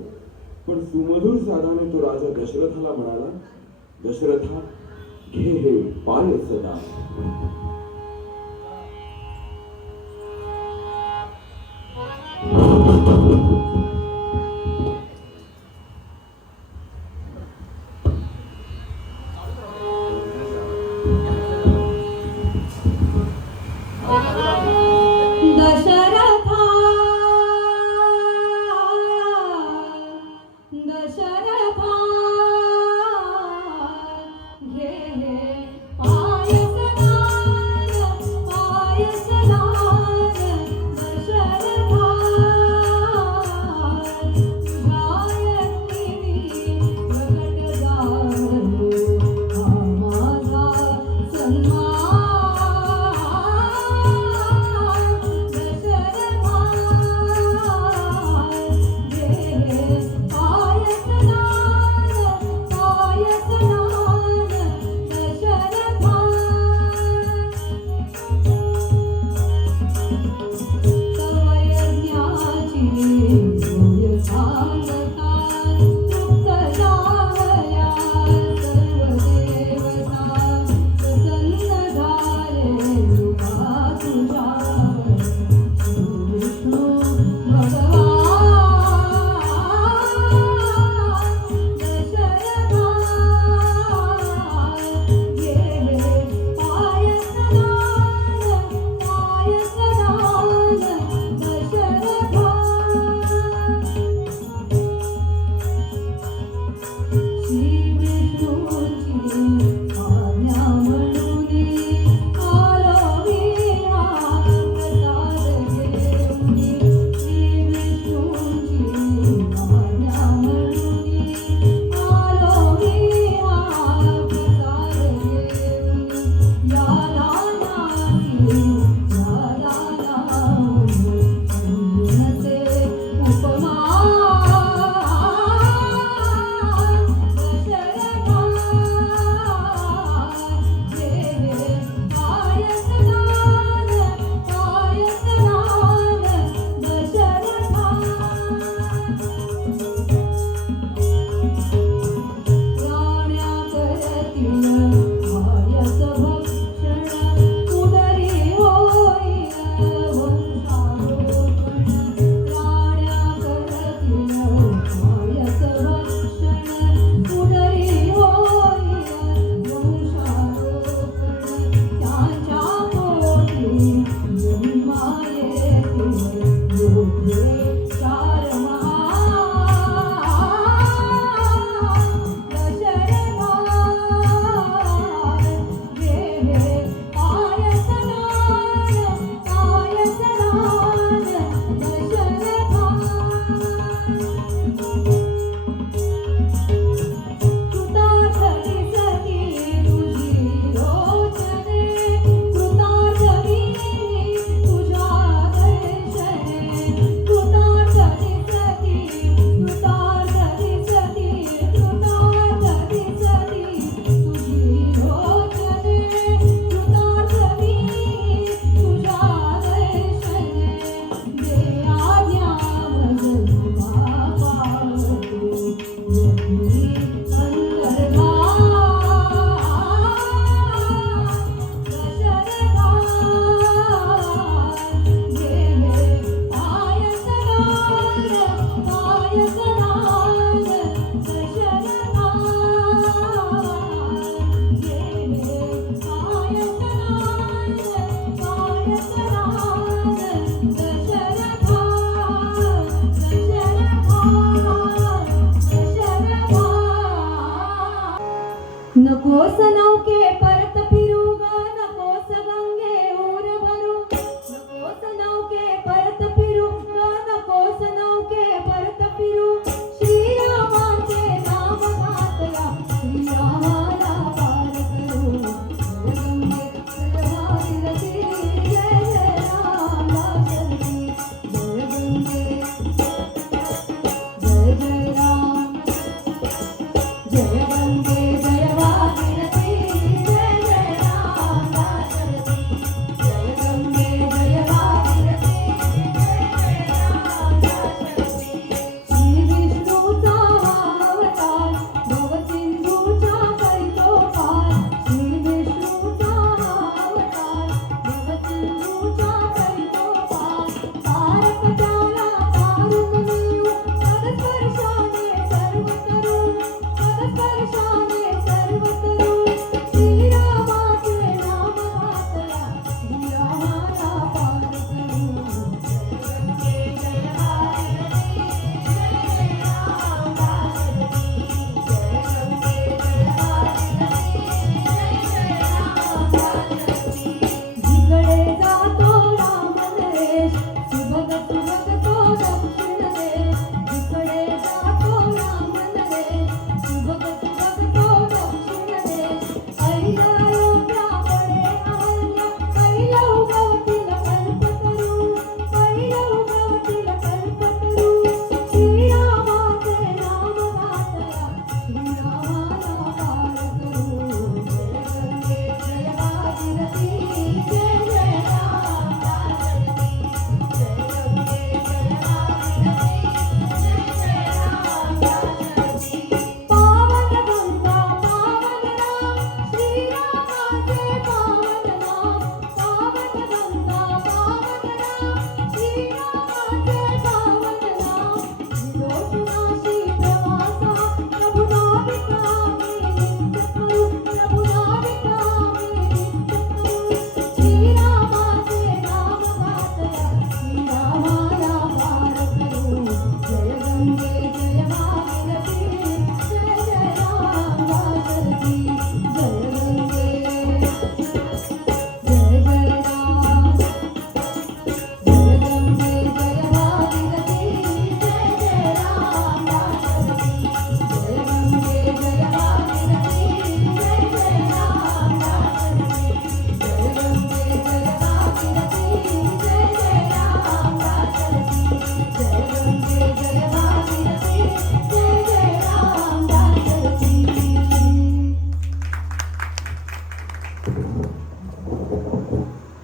पण सुमधुर साधाने तो राजा दशरथाला म्हणाला, दशरथा घे हे पाय सदा. दशरथा दशरथा घे पाय सदा.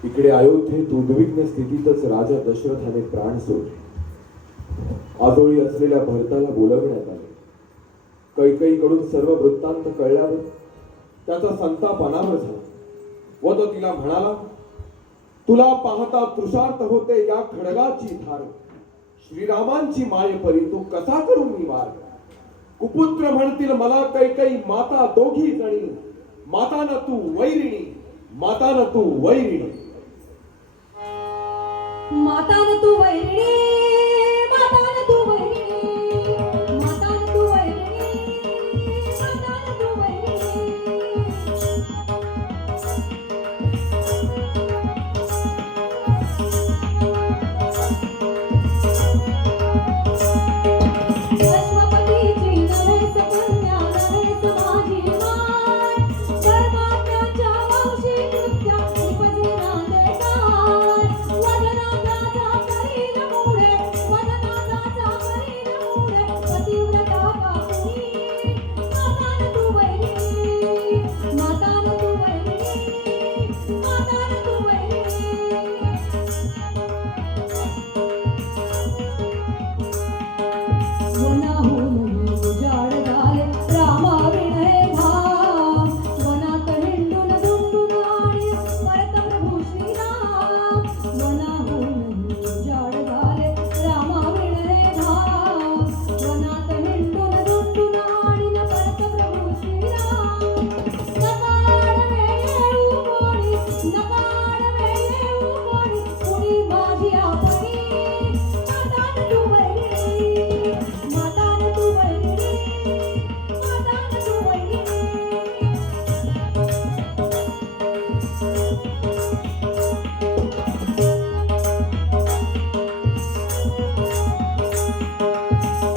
इकडे अयोध्येत उद्विग्न स्थितीतच राजा दशरथाने प्राण सोडले. आजोळी असलेल्या भरताला बोलवण्यात आले. कैकेयीकडून सर्व वृत्तांत कळल्यावर त्याचा संताप अनावर झाला व तो तिला म्हणाला, तुला पाहता तृषार्थ होते या खडगाची धार. श्रीरामांची माय परी तू कसा करू मी वार. कुपुत्र म्हणतील मला कैकेयी माता दोघी जणी. माता न तू वैरिणी, माता न तू वैरिणी. मातान तू वैरिणी, मातान तू वैरिणी, मातान तू वैरिणी, मातान तू वैरिणी. अश्वपतीची नव्हेच कन्या, नव्हेच माझी माय. परमात्म्याच्या वंशी कृत्या निपजे नांदेकार. वदनाचा करील मुळे, वदनाचा करील मुळे, पतिव्रता पापुनी. मातान तू वैरिणी, मातान तू वैरिणी, मातान तू वैरिणी. वनाहून उजाड झाले रामाविण हे धाम. वनात हिंडून झुंडून आणि परत प्रभू श्रीराम. वनाहून उजाड झाले रामाविण हे धाम. वनात हिंडून झुंडून आणि परत प्रभू श्रीराम. नकाडवे येऊ कोणी, नकाडवे येऊ कोणी, कुणी माझी आपणी. मातान तू वैरिणी, मातान तू वैरिणी, मातान तू वैरिणी.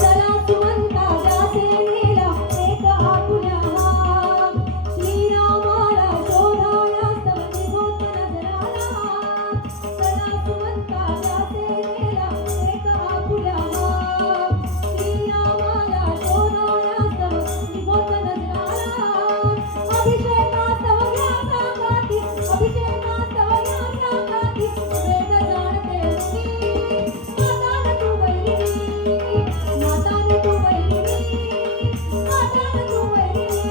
चला सुमंता जाते नेला एक आपुल्या माग. श्रीरामाला शोधायास्तव निघोत नजराला. चला सुमंता जाते नेला एक आपुल्या माग. श्रीरामाला शोधायास्तव निघोत नजराला. अभिषेकास्तव या सांगाती, अभिषेकास्तव या सांगाती, वेद जाणते ऋषी. मातान तू वैरिणी, मातान तू वैरिणी, मातान तू वैरिणी.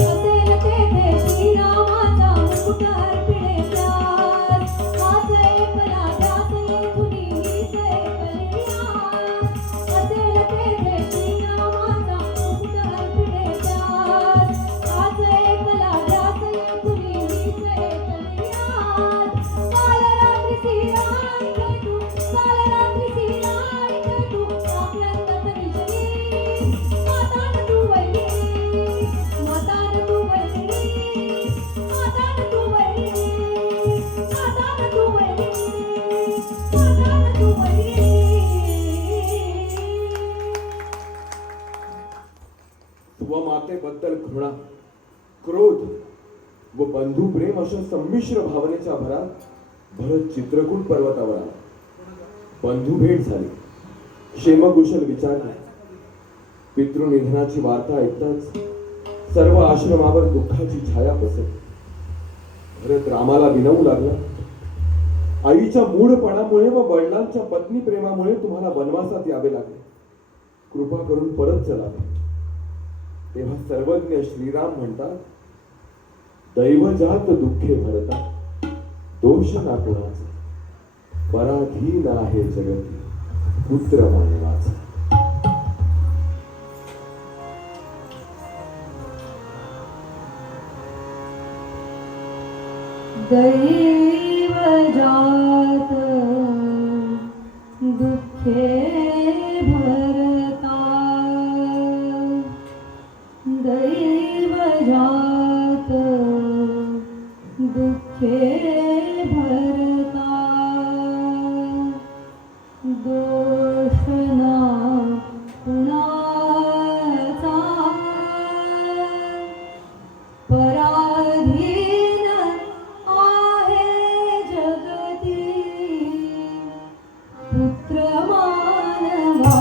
असेल तेथे श्रीरामाचा मुकुट अर्पिणे प्यार. हाच एकला ध्यास येथुनी हीच एकलिया. असेल तेथे श्रीरामाचा मुकुट अर्पिणे प्यार. हाच एकला ध्यास येथुनी हीच एकलिया. काल रात्री श्रीराम तू, काल रात्री श्रीराम तू, आपल्यातच विजयी. मातान तू वैरिणी, मातान तू वैरिणी, मातान तू वैरिणी, मातान तू वैरिणी, मातान तू वैरिणी. स्वमातेबद्दल घृणा, क्रोध व बंधुप्रेम अशा संमिश्र भावनेच्या भरात भरत चित्रकूट पर्वतावर आला. बंधुभेट झाली, क्षेमकुशल विचारले. पितृनिधनाची वार्ता ऐकताच सर्व आश्रमावर दुःखाची छाया पसरली. भरत रामाला विनवू लागला, आईच्या मूढपणामुळे व वडिलांच्या पत्नी प्रेमामुळे तुम्हाला वनवासात यावे लागले. कृपा करून परत चलावे. तेव्हा सर्वज्ञ श्रीराम म्हणतात, दैवजात दुःखे भरता, दोष ना कोणाचा. पराधीन आहे जगती पुत्र मानवाचा. दैवजात दुःखे भरता. दैवजात दुःखे भरता. दोष ना कुणाचा, पराधीन आहे जगती पुत्र मानवा.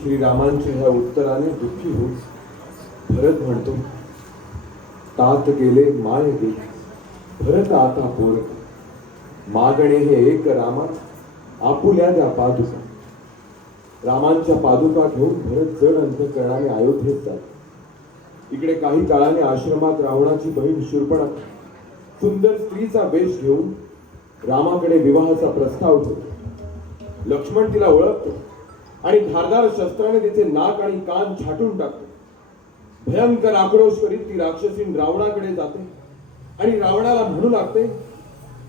श्रीरामांच्या ह्या उत्तराने दुःखी होत भरत म्हणतो, तात गेले माय गेले भरत आता पोर, मागणे हे एक रामा आपुल्या त्या पादुका. रामांच्या पादुका घेऊन भरत जड अंतकरणाने अयोध्येत जातो. इकडे काही काळाने आश्रमात रावणाची बहीण शूर्पणखा सुंदर स्त्रीचा वेश घेऊन रामाकडे विवाहाचा प्रस्ताव ठेवतो. लक्ष्मण तिला ओळखतो आणि धारदार शस्त्राने तिचे नाक आणि कान छाटून टाकतो. भयंकर आक्रोश करीत ती राक्षसीन रावणाकडे जाते आणि रावणाला म्हणू लागते,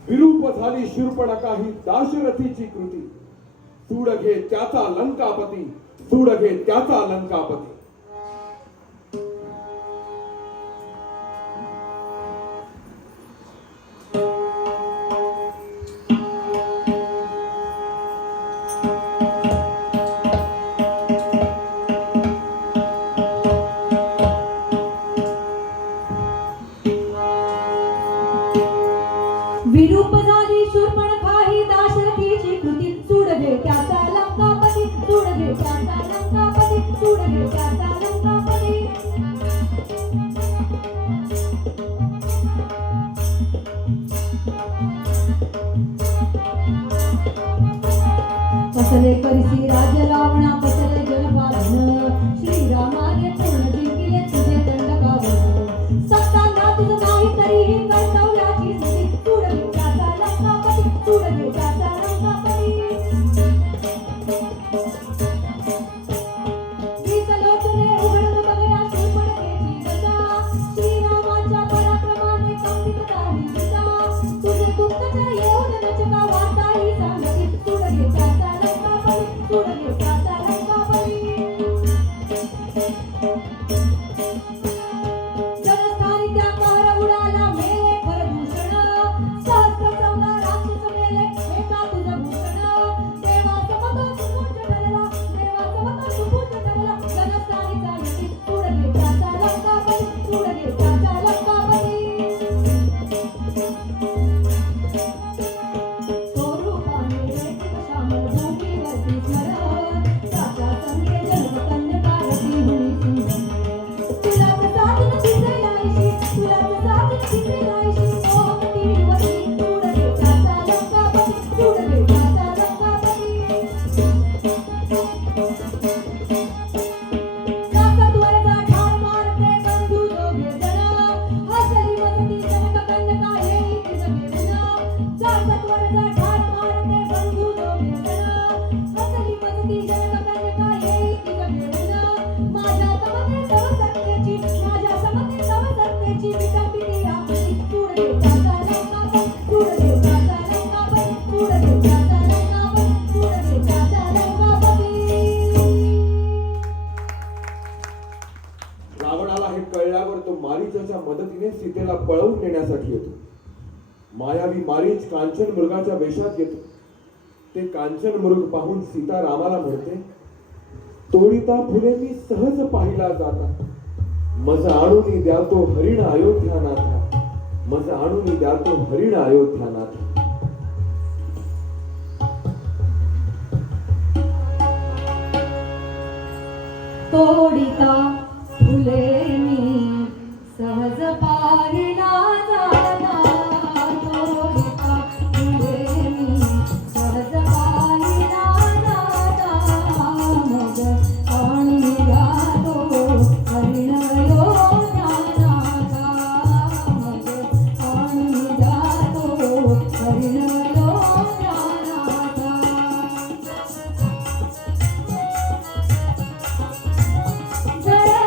विरूप झाली शूर्पणखा ही दाशरथीची कृती, सूड घे त्याचा लंकापती, सूड घे त्याचा लंकापती. विरूप झाली शूर्पणखा ही दाशरथीची कृती, सूड घे त्याचा लंकापती, सूड घे त्याचा लंकापती, सूड घे त्याचा लंकापती. कसले करिसी राज्य रावणा, कसले जनपालन, श्रीरामाने पूर्ण जिंकिले तुझे दंडकावन. सत्ता तुझ नाही तरीही कर्तव्याची स्थिती, सूड घे त्याचा लंकापती, सूड घे त्याचा लंकापती. विसलोचने उघडत बघया शूर्पणखेची दशा, श्रीरामाच्या पराक्रमाने कंपित झाली दिशा. तुझे गुप्तचर येऊन रचना वार्ता ही सांगती, सूड घे त्याचा लंकापती, सूड घे त्याचा लंकापती. जनस्थानी त्या कहर उडाला मेले परदूषण, सहस्र चौदा राक्षस मेले एका तुझ भूषण. देवा समतो सुपूज ठरला, देवा समतो सुपूज ठरला, जनस्थानीचा यती, सूड घे त्याचा लंकापती, सूड घे त्याचा लंकापती. स्वरूपाने वैदिक श्यामल भूमीवरती स्मरण, राजा संगे जन्मकन्यकारती हुनी सुंदर. तुला प्रसादन तिचे नाहीशी, तुला प्रसादन तिचे नाहीशी, मोहमती युवती, सूड घे त्याचा लंकापती, सूड घे त्याचा लंकापती. सासतवरचा ठार मारते बंधू दोघे जण, हसली मस्ती जनककन्यका येई तिज घेऊन. सासतवरचा ठार मारते बंधू दोघे जण, हसली मस्ती जनककन्यका येई तिज घेऊन. माझ्या समते तव सत्तेची, माझ्या समते तव सत्तेची विटंबिनी आपली, सूड घे त्याचा लंकापती, सूड घे त्याचा लंकापती, सूड घे त्याचा लंकापती, सूड घे त्याचा लंकापती. रावणाला हे कळल्यावर तो मारीचाच्या मदतीने सीतेला पळवून नेण्यासाठी येतो. मायावी मारीच कांचन मृगाच्या वेशात येतो. ते कांचन मृग पाहून सीता रामाला म्हणते, तोडिता फुले मी सहज पाहिला जाता, मज आणून द्या तो हरिण अयोध्यानाथा, मज आणून द्या तो हरिण अयोध्यानाथा. तोडिता फुले मी सहज पाहिला जाता, तोडिता फुले मी सहज पाहिला जाता, मग आणून द्या तो हरिण अयोध्यानाथा, मग आणून द्या तो हरिण अयोध्यानाथा. जय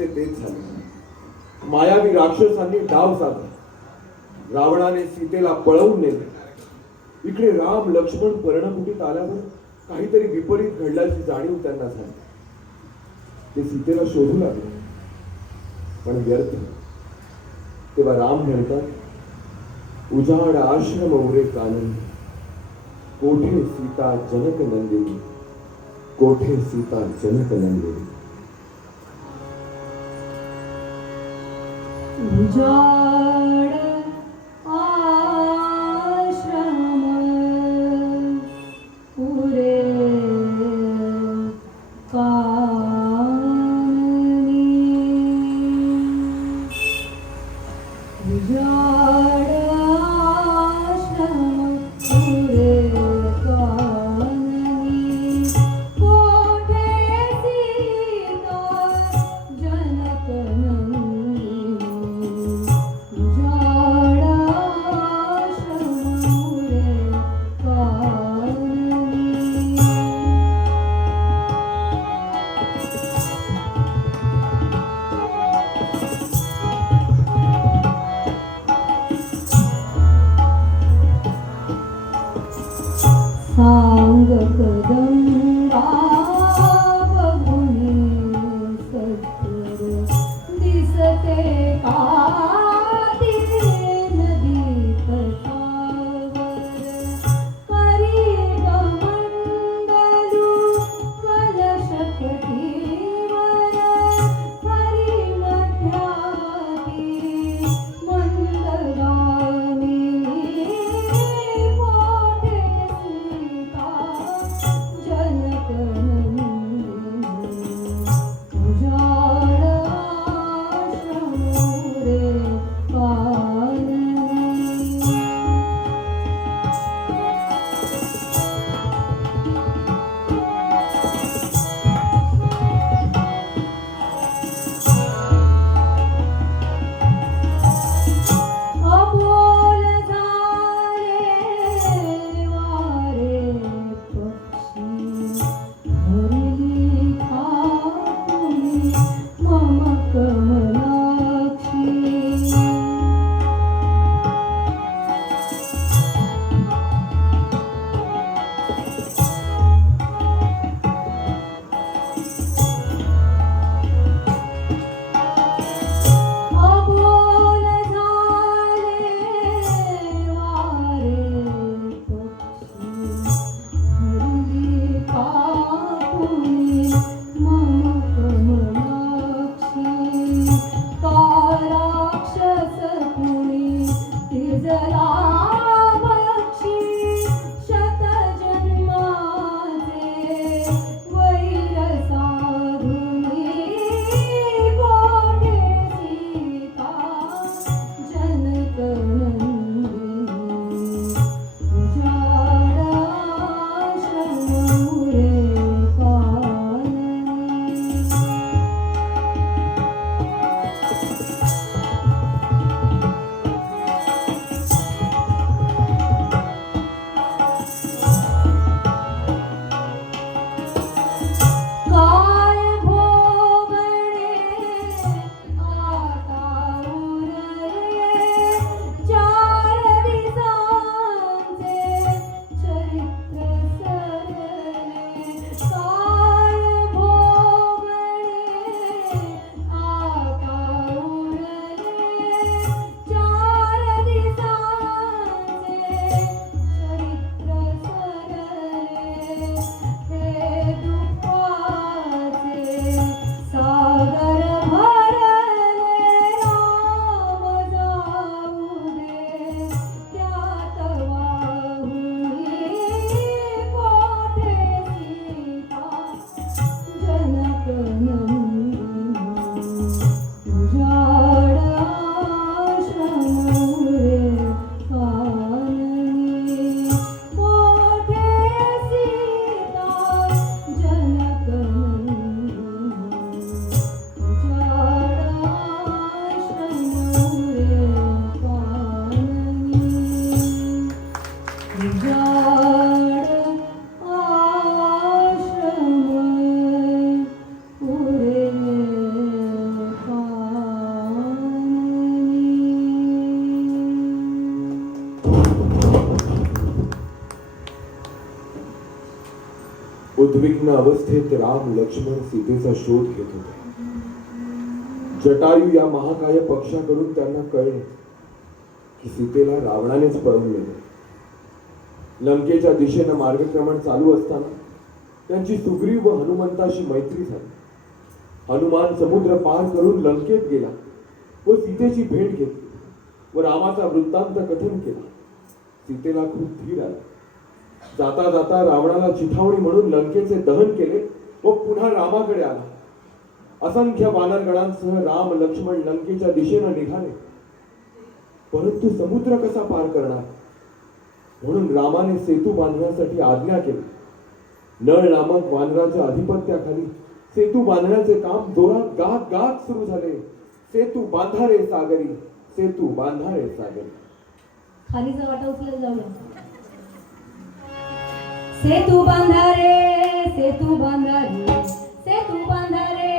जसे तेच झाले. मायावी राक्षसांनी डाव साधला. रावणाने सीतेला पळवून नेले. इकडे राम लक्ष्मण पर्णकुटीत आल्यावर काहीतरी विपरीत घडल्याची जाणीव त्यांना झाली. ते सीतेला शोधू लागले, पण व्यर्थ. तेव्हा राम म्हणतात, उजाड आश्रम उरे कानन, कोठे सीता जनक नंदिनी, कोठे सीता जनक नंदिनी. उजाड आश्रम पुरे काननी, उजाड आश्रम पुरे काननी, कोठे सीता जनक नंदिनी, उजाड आश्रम पुरे काननी. सांग कदंबा बघुनी सत्तर, दिसते का तिथे नदी तटावर, करी गमंडलू कलशकटीवर, हरी मध्याती मंदगामिनी, कोठे सीता जनक नंदिनी, उजाड आश्रम रे काननी. अबोल झाले वारे पक्षी, हरली खाकुनी मम कमलाक्षी. अबोल झाले वारे पक्षी, हरली खाकुनी मम कमलाक्षी. का राक्षस कुणी तिजला बक्षी, शतजन्माचे वैर साधुनी, कोठे सीता जनक नंदिनी, उजाड आश्रम रे काननी. उद्विग्न अवस्थेत राम लक्ष्मण सीतेचा शोध घेत होते. जटायू या महाकाय पक्षाकडून त्यांना कळले की सीतेला रावणानेच पळवून नेले. लंकेच्या दिशेनं मार्गक्रमण चालू असताना त्यांची सुग्रीव व हनुमंताशी मैत्री झाली. हनुमान समुद्र पार करून लंकेत गेला व सीतेची भेट घेतली व रामाचा वृत्तांत कथन केला. सीतेला खूप धीर आला. जाता जाता रावणाला चिथावणी म्हणून लंकेचे दहन केले व पुन्हा रामाकडे आला. असंख्य वानरगणांसह राम लक्ष्मण लंकेच्या दिशेनं निघाले. परंतु समुद्र कसा पार करणार म्हणून रामाने सेतू बांधण्यासाठी आज्ञा केली. नळ नामक वानराच्या अधिपत्याखाली सेतू बांधण्याचे काम जोरात गात गात सुरू झाले. सेतू बांधा रे सागरी, सेतू बांधा रे सागरी. खालीचा वाटा उचलला जाऊया. सेतू बांधा रे, सेतू बांधा रे, सेतू बांधा रे,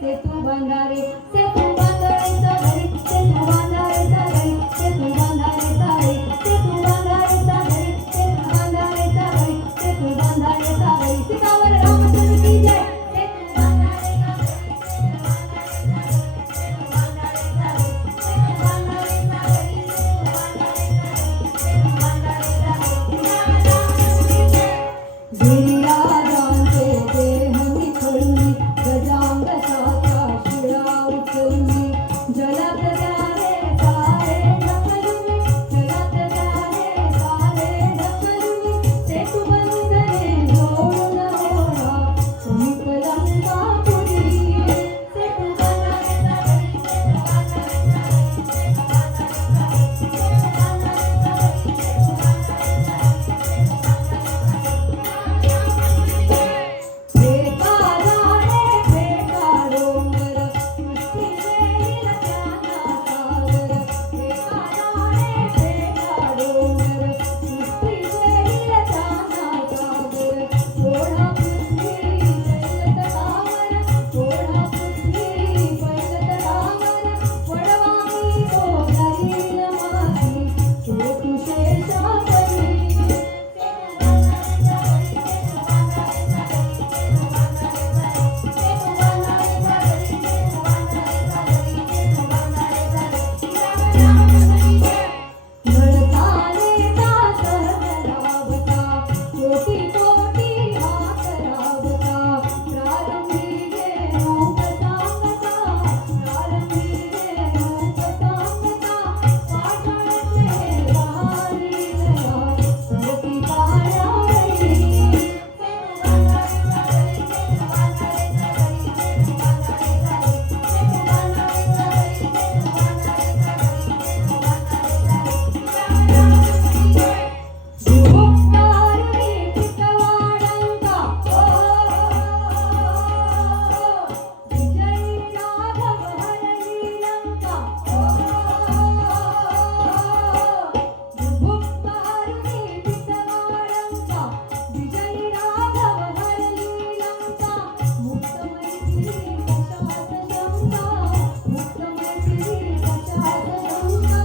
सेतू बांधा रे, सेतू बांधा रे सागरी, सेतू बांधा रे सागरी, सेतू बांधा रे सागरी, सेतू बांधा रे सागरी, सेतू बांधा रे सागरी, सेतू बांधा रे सागरी. सीतावर रामचंद्र की जय. सेतू बांधा रे सागरी, सेतू बांधा रे सागरी, सेतू बांधा रे सागरी, सेतू बांधा रे सागरी, सेतू बांधा रे सागरी. गिरिराजांचे देह निखळून गजांग साचा शिळा उचलून जलात जाणे सारे ढकलून, जलात जाणे सारे ढकलून. सेतू बंधने जोडून ओढा समीप लंकापुरी. सेतू बांधा रे सागरी, सेतू बांधा रे सागरी, सेतू बांधा रे सागरी, सेतू बांधा रे सागरी, सेतू बांधा रे सागरी, सेतू बांधा रे सागरी. फेका झाडे फेका डोंगर सृष्टी देईल त्यांना सागर. फेका झाडे फेका डोंगर सृष्टी देईल त्यांना सागर. ओढा पृथ्वी पैलत रावण, ओढा पृथ्वी पैलत रावण. पडवा मी तो धरील माती, सेतू शेषाचली. सेतू बांधा रे सागरी, सेतू बांधा रे सागरी, सेतू बांधा रे सागरी, सेतू बांधा रे सागरी, सेतू बांधा रे सागरी, सेतू बांधा रे सागरी. रामचंद्र की जय. घडताले तात लाभता, कोटी कोटी हात लाभता. प्रारंभी गे रूप सांगता, प्रारंभी गे रूप सांगता. पाषाणचे बहारी लया, सरती पाण्यावरी. सेतू बांधा रे सागरी, सेतू बांधा रे सागरी, सेतू बांधा रे सागरी, सेतू बांधा रे सागरी, सेतू बांधा रे सागरी, सेतू बांधा रे सागरी. रामचंद्र की जय. भूपतारुणी टिकवाडंका, विजयी राघव हरली लंका. भूपतारुणी टिकवाडंका, विजयी राघव हरली लंका. मुक्त मैथिली कशात शंका, मुक्त मैथिली कशात शंका.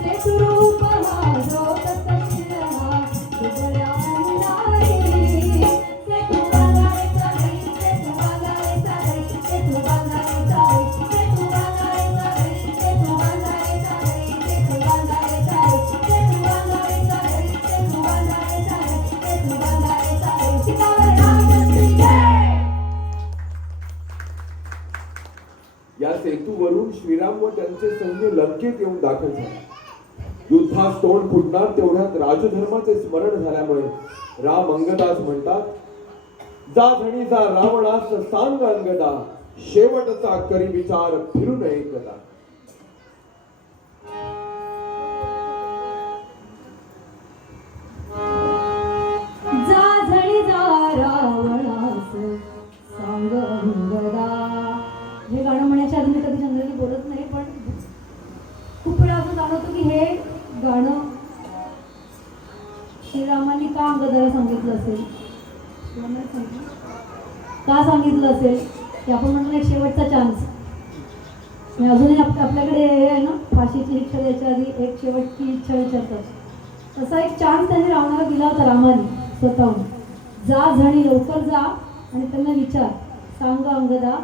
सेतू रूप हा जो तत्शिला उजळ्या अंधारी. सेतू बांधा रे सागरी, सेतू बांधा रे सागरी, सेतू बांधा रे सागरी, सेतू बांधा रे सागरी, सेतू बांधा रे सागरी, सेतू बांधा रे सागरी, सेतू बांधा रे सागरी, सेतू बांधा रे सागरी, सेतू बांधा रे सागरी. सीतावर रामचंद्र की जय. या सेतूवरून श्रीराम व त्यांचे सैन्य लंकेत येऊन दाखल झाले. युद्धास तोंड फुटणार तेवढ्यात राजधर्माचे स्मरण झाल्यामुळे राम अंगदास म्हणतात, जा धणी जा रावणास सांग अंगदा, शेवटचा करी विचार फिरून एकदा. जा झणी जा रावणास सांग अंगदा. हे गाणं म्हणण्याच्या आधी मी कधी जनरली बोलत नाही, पण खूप वेळा असं जाणवतं की हे गाणं श्रीरामांनी का अंगदाला सांगितलं असेल, श्रीरामांनी सांगितलं? का सांगितलं असेल की आपण म्हणतो ना, एक शेवटचा चान्स. अजूनही आपल्याकडे हे आहे ना, फाशीची शिक्षा द्यायच्या आधी एक शेवटची इच्छा विचारतात. तसा एक चान्स त्यांनी रावणाला दिला होता रामाने स्वतःहून. जा झणी लवकर जा आणि त्यांना विचार, सांग अंगदा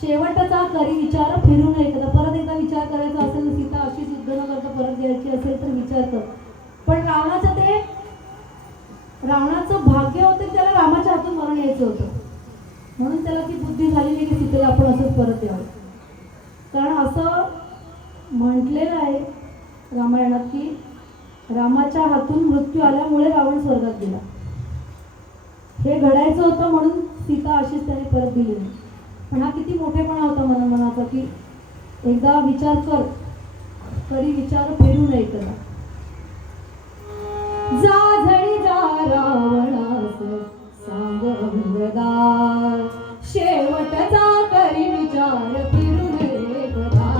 शेवटचा करी विचार फिरून एकदा. परत एकदा विचार करायचा असेल ना, सीता अशीच युद्ध न करता परत द्यायची असेल तर विचार कर. पण रावणाचं भाग्य होतं, त्याला रामाच्या हातून मरण यायचं होतं, म्हणून त्याला ती बुद्धी झालेली की सीतेला आपण असंच परत द्यावं. कारण असं म्हटलेलं आहे रामायणात की रामाच्या हातून मृत्यू आल्यामुळे रावण स्वर्गात गेला. हे घडायचं होतं म्हणून सीता अशीच त्याने परत दिली नाही. पण हा किती मोठेपणा होता मनाचा की एकदा विचार कर, तरी विचार फिरू नये करा. जा झळी जा रावणास सांग अंगदा शेवटचा करी विचार फिरू नये करा.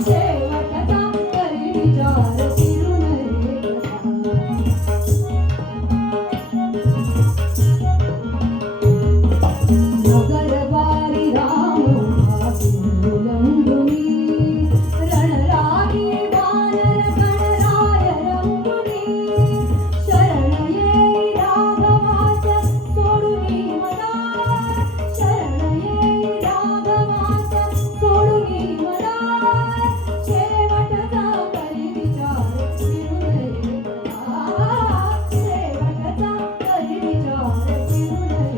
शेवटचा करी विचार फिरू नये करा. नगरवारी राम उलंघुनी रणरागी वानर गणराय रंगुनी शरण येई राघवास सोडुनी मला. शरण येई राघवास सोडुनी मला. शेवटचा करी विचार फिरू नये करा. शेवटचा करी विचार फिरू नये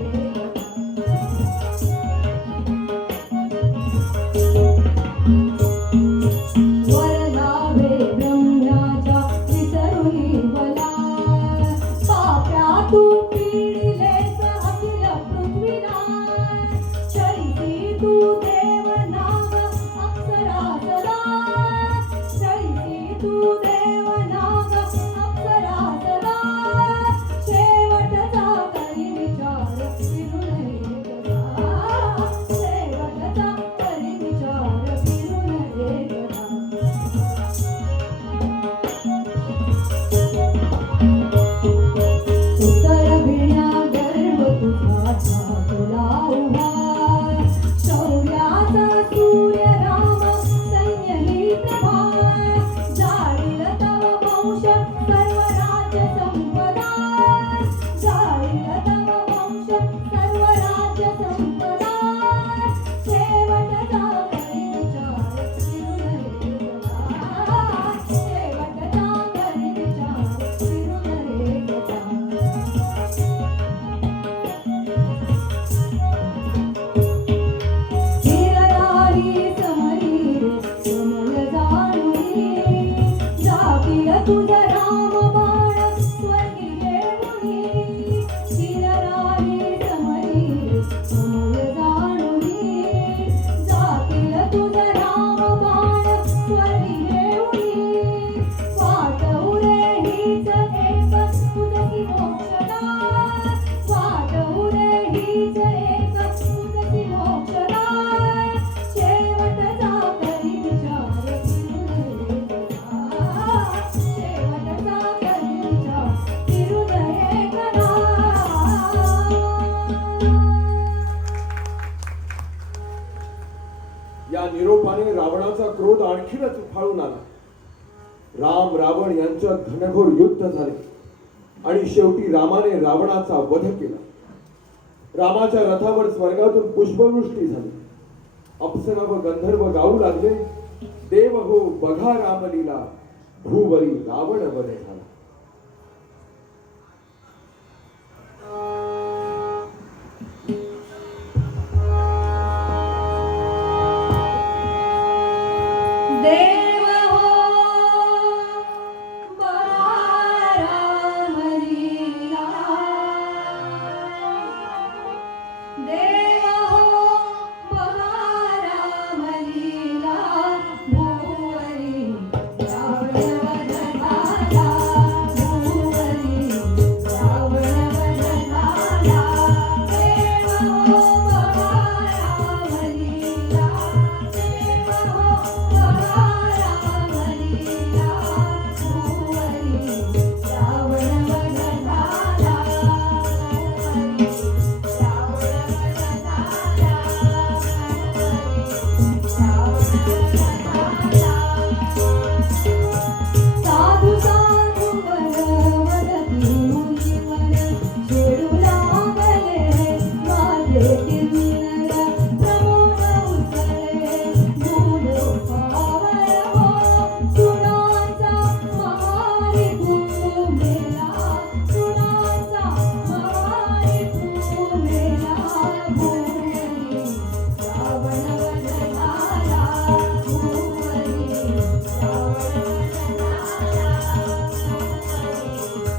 वरलाभे ब्रह्म्याच्या विसरुनी मला. पाप्या तू पीडिलेस अखिल पृथ्वीला. चरिती तू देव नाग अप्सरासला. चरिती तू देव नाग अप्सरासला. शेवटचा करी विचार फिरू नये करा. शेवटचा करी विचार फिरू नये करा. उत्तर भिण्या गर्भ तुझा ठाकला उभा. शौर्याचा सूर्य राम सैन्य ही प्रभा. जाळील तव वंश सर्व राज्य संपदा. जाळील तव वंश सर्व राज्य संपदा. शेवटचा करी विचार फिरू नये करा. शेवटचा करी विचार फिरू नये करा. हिररारी समरी कमल जाणुनी. जातील तुझ राम बाण स्वर्गी येऊनी. हिररारी समरी कमल जाणुनी. जातील तुझ राम बाण स्वर्गी येऊनी. वाटऊ रे हीच एक तुझी मोक्षदा. वाटऊ रे हीच एक तुझी मोक्षदा. शेवटचा करी विचार फिरू नये करा. शेवटचा करी विचार फिरू नये करा. या निरोपाने रावणाचा क्रोध आणखीनच उफाळून आला. राम रावण यांच्यात घनघोर युद्ध झाले आणि शेवटी रामाने रावणाचा वध केला. रामाच्या रथावर स्वर्गातून पुष्पवृष्टी झाली. अप्सरा व गंधर्व गाऊ लागले, देव हो बघा रामलीला. भूवरी रावण वध झाला. देव हो बघा रामलीला. देव हो बघा रामलीला. भुवरी रावण वध झाला.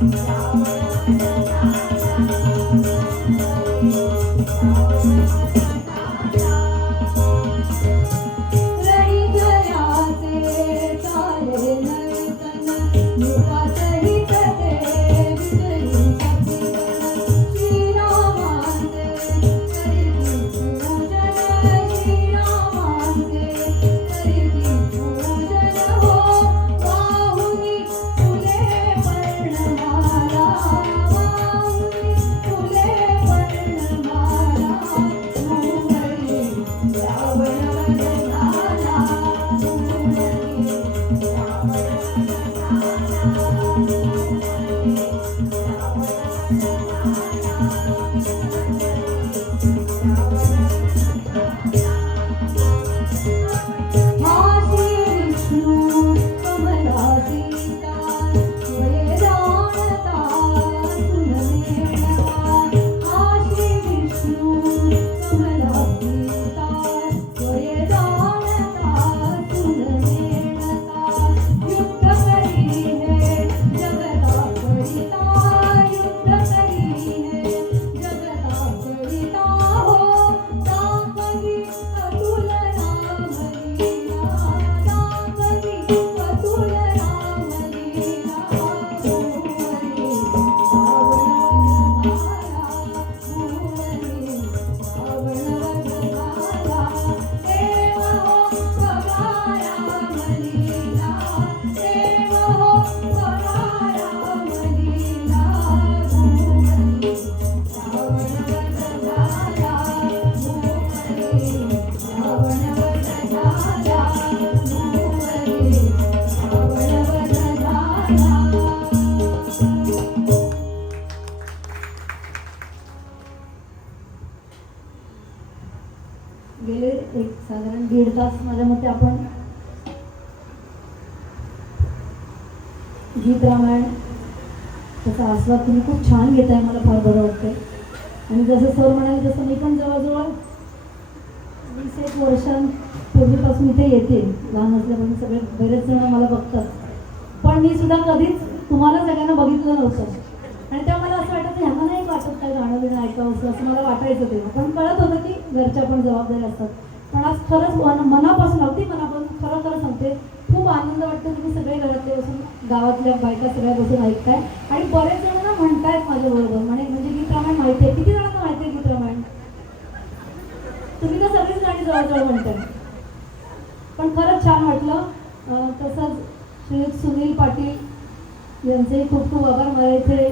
रणी गयाचे चाले नर्तन मुखासहित ते विजयी श्रीरामाचे करीती पूजन श्रीरामाचे करीती पूजन हो वाहुनी फुले पर्णमाला वाहुनी फुले पर्णमाला मोहरी रावण वदनाला मोहरी हासी विष्णू कमला सीता वये जाणता सुननेणता हासी विष्णू कमला सीता वये जाणता सुननेणता युद्ध करी है जगता करिता युद्ध करी है जगता करिता हो दाखवी अतुल रामलीला दाखवी अतुल रामलीला मोहरी रावण वदनाला देव हो बघा रामलीला देव हो बघा रामलीला मोहरी रावण वदनाला मोहरी रावण वदनाला मोहरी रावण वदनाला गेले एक साधारण 1.5 तास माझ्या मते आपण गीत रामायण त्याचा आस्वाद तुम्ही खूप छान घेताय, मला फार बरं वाटतंय. आणि जसं सर म्हणाले तसं मी पण जवळजवळ 20 वर्षांपूर्वीपासून इथे येते. लहान असल्यापासून सगळे बरेच जण मला बघतात, पण मी सुद्धा कधीच तुम्हाला सगळ्यांना बघितलं नव्हतं. आणि तेव्हा मला असं वाटायचं ह्यांना नाही वाटत काय गाणं बिणं ऐकावं असं मला वाटायचं तेव्हा. पण कळत होतं की घरच्या पण जबाबदारी असतात. पण आज खरंच मनापासून अगदी मनापासून खरं सांगते, खूप आनंद वाटतो. तुम्ही सगळे घरातले बसून गावातल्या बायका सगळ्या बसून ऐकताय. आणि बरेच जण ना म्हणतायत माझ्याबरोबर म्हणजे गीत रामायण माहिती आहे. किती जणांना माहिती आहे गीत रामायण? तुम्ही तर सगळीच गाणी जवळजवळ म्हणताय. पण खरंच छान वाटलं. तसंच श्री सुनील पाटील यांचेही खूप खूप आभार मला इथे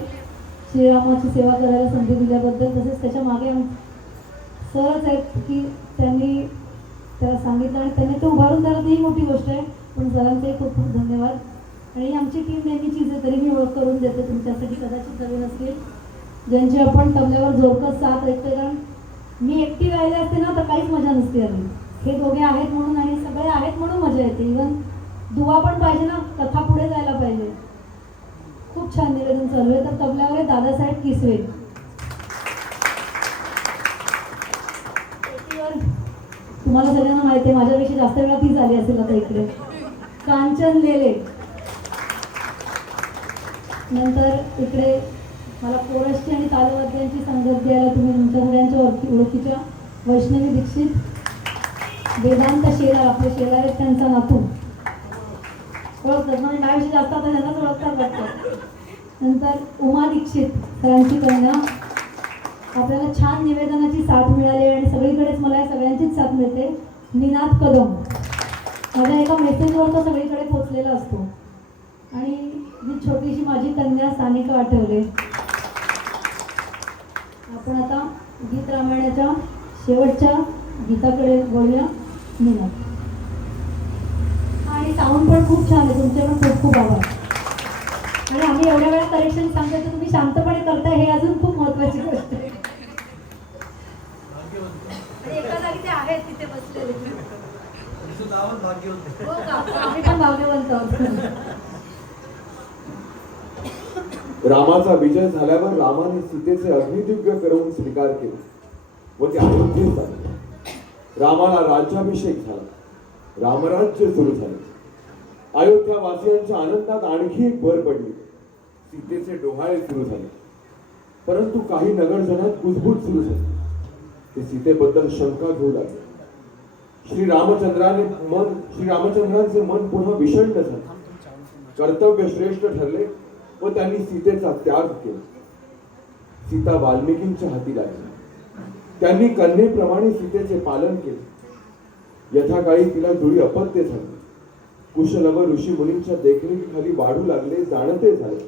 श्रीरामाची सेवा करायला संधी दिल्याबद्दल. तसेच त्याच्या मागे सरच आहेत की त्यांनी त्याला सांगितलं आणि त्यांनी ते उभारून द्यायला ही मोठी गोष्ट आहे. पण सरांचेही खूप खूप धन्यवाद. आणि आमची टीम नेहमीचीच आहे, तरी मी ओळख करून देते तुमच्यासाठी. कदाचित नवीन असतील ज्यांची आपण तबल्यावर जोरकस साथ ऐकते. कारण मी एकटी राहिले असते ना तर काहीच मजा नसते आली. हे दोघे आहेत म्हणून आणि सगळे आहेत म्हणून मजा येते. इव्हन दुवा पण पाहिजे ना, कथा पुढे जायला पाहिजे. खूप छान निवेदन चालू आहे. तर तबल्यावर आहे दादासाहेब किसवे. तुम्हाला सगळ्यांना माहिती आहे, माझ्यापेक्षा जास्त वेळा ती झाली असेल आता इकडे. कांचन लेले. नंतर इकडे मला कोरसची आणि तालवाद्यांची संगत द्यायला तुम्ही तुमच्या सगळ्यांच्या ओळखीच्या वैष्णवी दीक्षित, वेदांत शेलार, आपले शेलार आहेत त्यांचा नातू. ओळखतात म्हणजे माझ्याविषयी जास्त आता त्यांनाच ओळखतात वाटतं. नंतर उमा दीक्षित सरांची कन्या. आपल्याला छान निवेदनाची साथ मिळाली आणि सगळीकडेच मला या सगळ्यांचीच साथ मिळते. निनाद कदम माझ्या एका मेसेजवर तो सगळीकडे पोचलेला असतो. आणि ही छोटीशी माझी कन्या सानिका आठवले. आपण आता गीत रामायणाच्या शेवटच्या गीताकडे वळूया. निनाद. आणि साऊंड पण खूप छान आहे, तुमचे पण खूप खूप आभार. आणि आम्ही एवढ्या वेळा करेक्शन सांगतोय तर तुम्ही शांतपणे करताय हे अजून खूप महत्वाची गोष्ट आहे. आणि एका जागी ते आहेत तिथे बसलेले. हो का? आम्ही पण भाग्यवंत आहोत. रामाचा विजय झाल्यावर रामाने सीतेचे अग्निदिव्य करून स्वीकार केले व ते अयोध्येत आले. रामाला राज्याभिषेक झाला. रामराज्य सुरू झाले. अयोध्यावासियांच्या आनंदात आणखी एक भर पडली. सीतेचे डोहाळे सुरू झाले. परंतु काही नगरजनात कुजबूज सुरू झाली. ते सीतेबद्दल शंका घेऊ लागले. श्रीरामचंद्रांचे मन पुन्हा विषण्ण झाले. कर्तव्य श्रेष्ठ ठरले व त्यांनी सीतेचा त्याग केला. सीता वाल्मिकींच्या हाती लागली. त्यांनी कन्येप्रमाणे सीतेचे पालन केले. यथाकाळी तिला जुळी अपत्य झाली. कुशलव ऋषी मुनींच्या देखरेखीखाली वाढू लागले, जाणते झाले.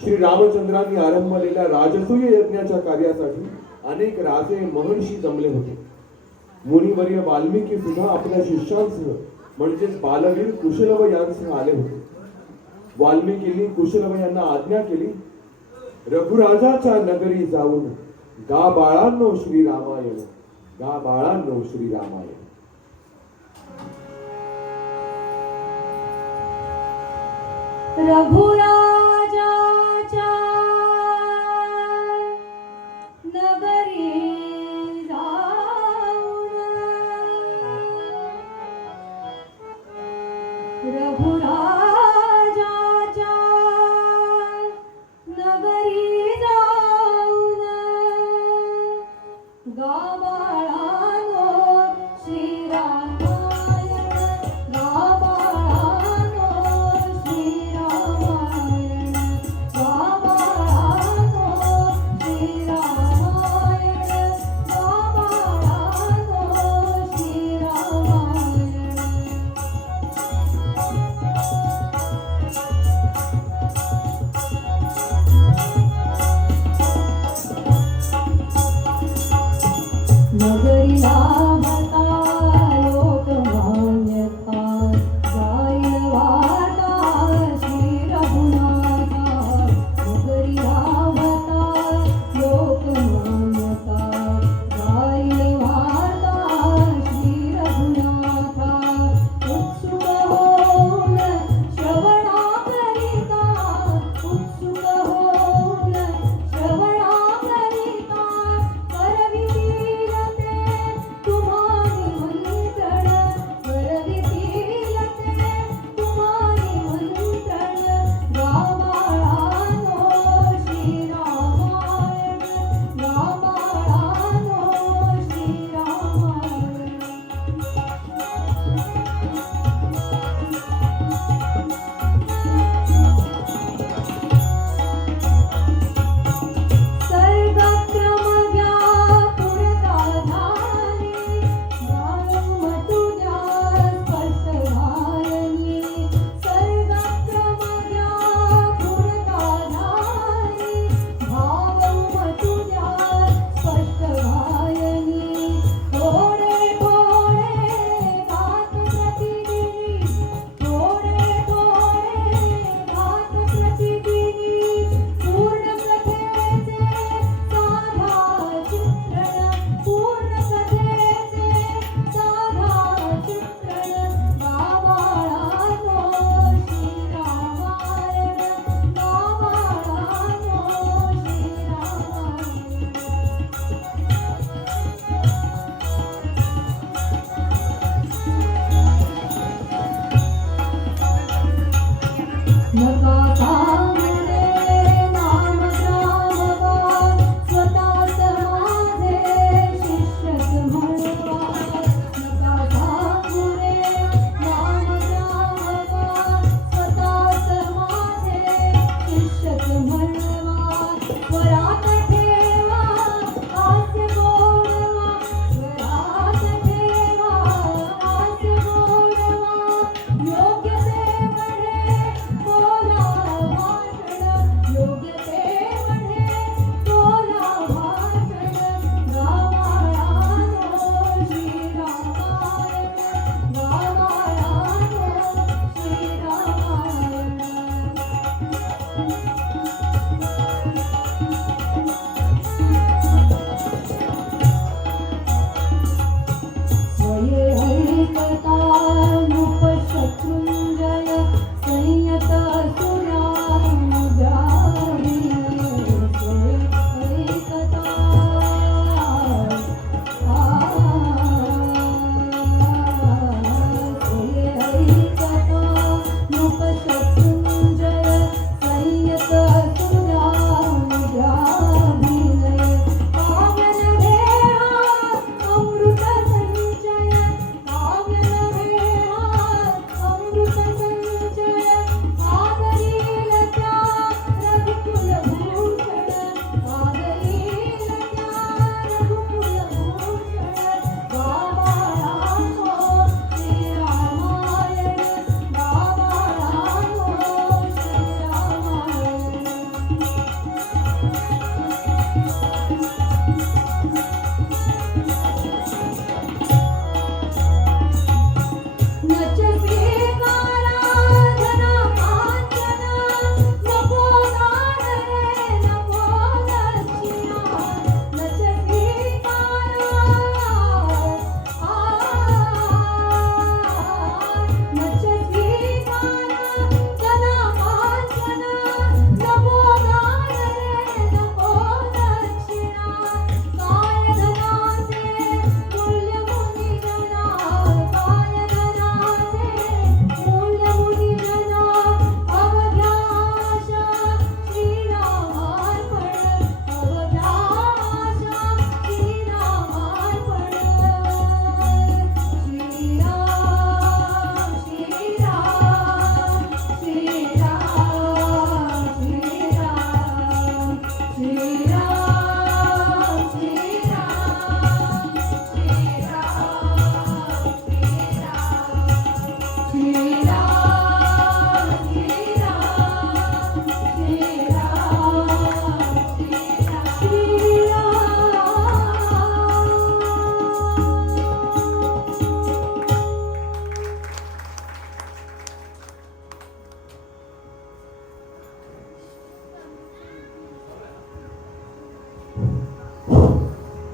श्री रामचंद्रांनी आरंभलेल्या राजसूय यज्ञाच्या कार्यासाठी अनेक राजे महर्षी जमले होते. मुनिवर्य वाल्मिकी सुद्धा आपल्या शिष्यांसह म्हणजेच बालवीर कुशलव यांसह आले होते. वाल्मिकींनी कुशलव यांना आज्ञा केली, रघुराजाच्या नगरी जाऊन गा बाळांनो श्रीरामायण, गा बाळांनो श्रीरामायण. रघुराजाच्या नगरी जाऊन रघुराजाच्या नगरी जाऊन गा बाळांनो श्रीरामायण, गा बाळांनो श्रीरामायण, गा बाळांनो श्रीरामायण, गा बाळांनो श्रीरामायण. नगरी लाभता लोकमान्यता, जाईल वार्ता श्री रघुनाथा. नगरी लाभता लोकमान्यता, जाईल वार्ता श्री रघुनाथा. उत्सुक होऊन श्रवणाकरिता, उत्सुक होऊन श्रवणाकरिता, करवितील ते तुम्हारी मंत्रण, करवितील ते तुम्हारी मंत्रण. गा बाळांनो श्रीरामायण, गा बाळांनो श्रीरामायण. सर्गक्रम घ्या पुरताधारी, गायम तुझ्या स्पष्ट गायनी. सर्गक्रम घ्या पुरताधारी, भावम तुझ्या स्पष्ट गायनी. थोडे थोडे घात प्रतिदिनी, थोडे थोडे घात प्रतिदिनी. पूर्ण कथेचे साधा चित्रण, पूर्ण कथेचे साधा चित्रण. गा बाळांनो श्रीरामायण, गा बाळांनो श्रीरामायण. नका सांगणे नामग्रामवा, स्वतःच माझे शिष्यच म्हणवा. नका सांगणे नामग्रामवा, स्वतःच माझे शिष्यच म्हणवा. स्वरात ठेवा हास्य गोडवा, स्वरात ठेवा हास्य गोडवा. योग्य ते कडे बोलावा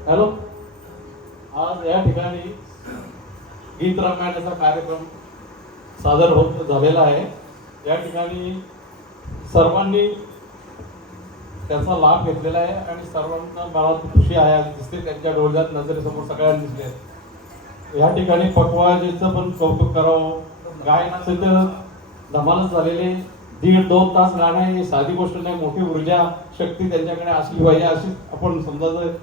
हॅलो, आज या ठिकाणी गीत रामायणाचा कार्यक्रम सादर होत झालेला आहे. या ठिकाणी सर्वांनी त्याचा लाभ घेतलेला आहे आणि सर्वांना मला खुशी आहे आज दिसते त्यांच्या डोळ्यात नजरेसमोर सगळ्यांना दिसले. या ठिकाणी पखवाजेचं पण कौतुक करावं. गायनाचं तर धमालच झालेले 1.5-2 तास गाणं हे साधी गोष्ट नाही. मोठी ऊर्जा शक्ती त्यांच्याकडे असली पाहिजे अशी आपण समजायचं.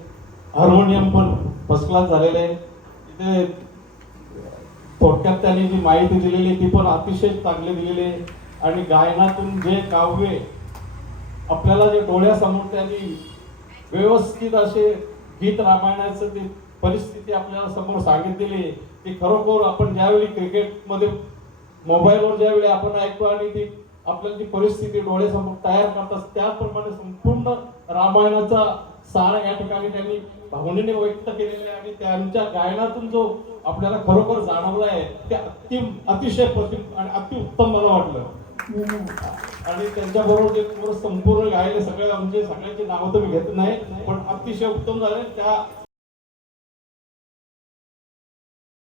हार्मोनियम पण फर्स्ट क्लास झालेले आहे. इथे थोडक्यात त्यांनी जी माहिती दिलेली ती पण अतिशय चांगली दिलेली आहे. आणि गायनातून जे काव्य आपल्याला जे डोळ्यासमोर त्यांनी व्यवस्थित असे गीत रामायणाचं ते परिस्थिती आपल्याला समोर सांगितलेली आहे ती खरोखर आपण ज्यावेळी क्रिकेटमध्ये मोबाईलवर ज्यावेळी आपण ऐकतो आणि ती आपल्याला ती परिस्थिती डोळ्यासमोर तयार करतात त्याप्रमाणे संपूर्ण रामायणाचा सार या ठिकाणी त्यांनी भावनेने व्यक्त केलेला आहे. आणि त्यांच्या गायनातून जो आपल्याला खरोखर जाणवला आहे ते अतिशय प्रतिम आणि अतिउत्तम मला वाटलं. आणि त्यांच्याबरोबर जे संपूर्ण गायले सगळे म्हणजे सगळ्यांची नावं तर मी घेत नाही पण अतिशय उत्तम झाले. त्या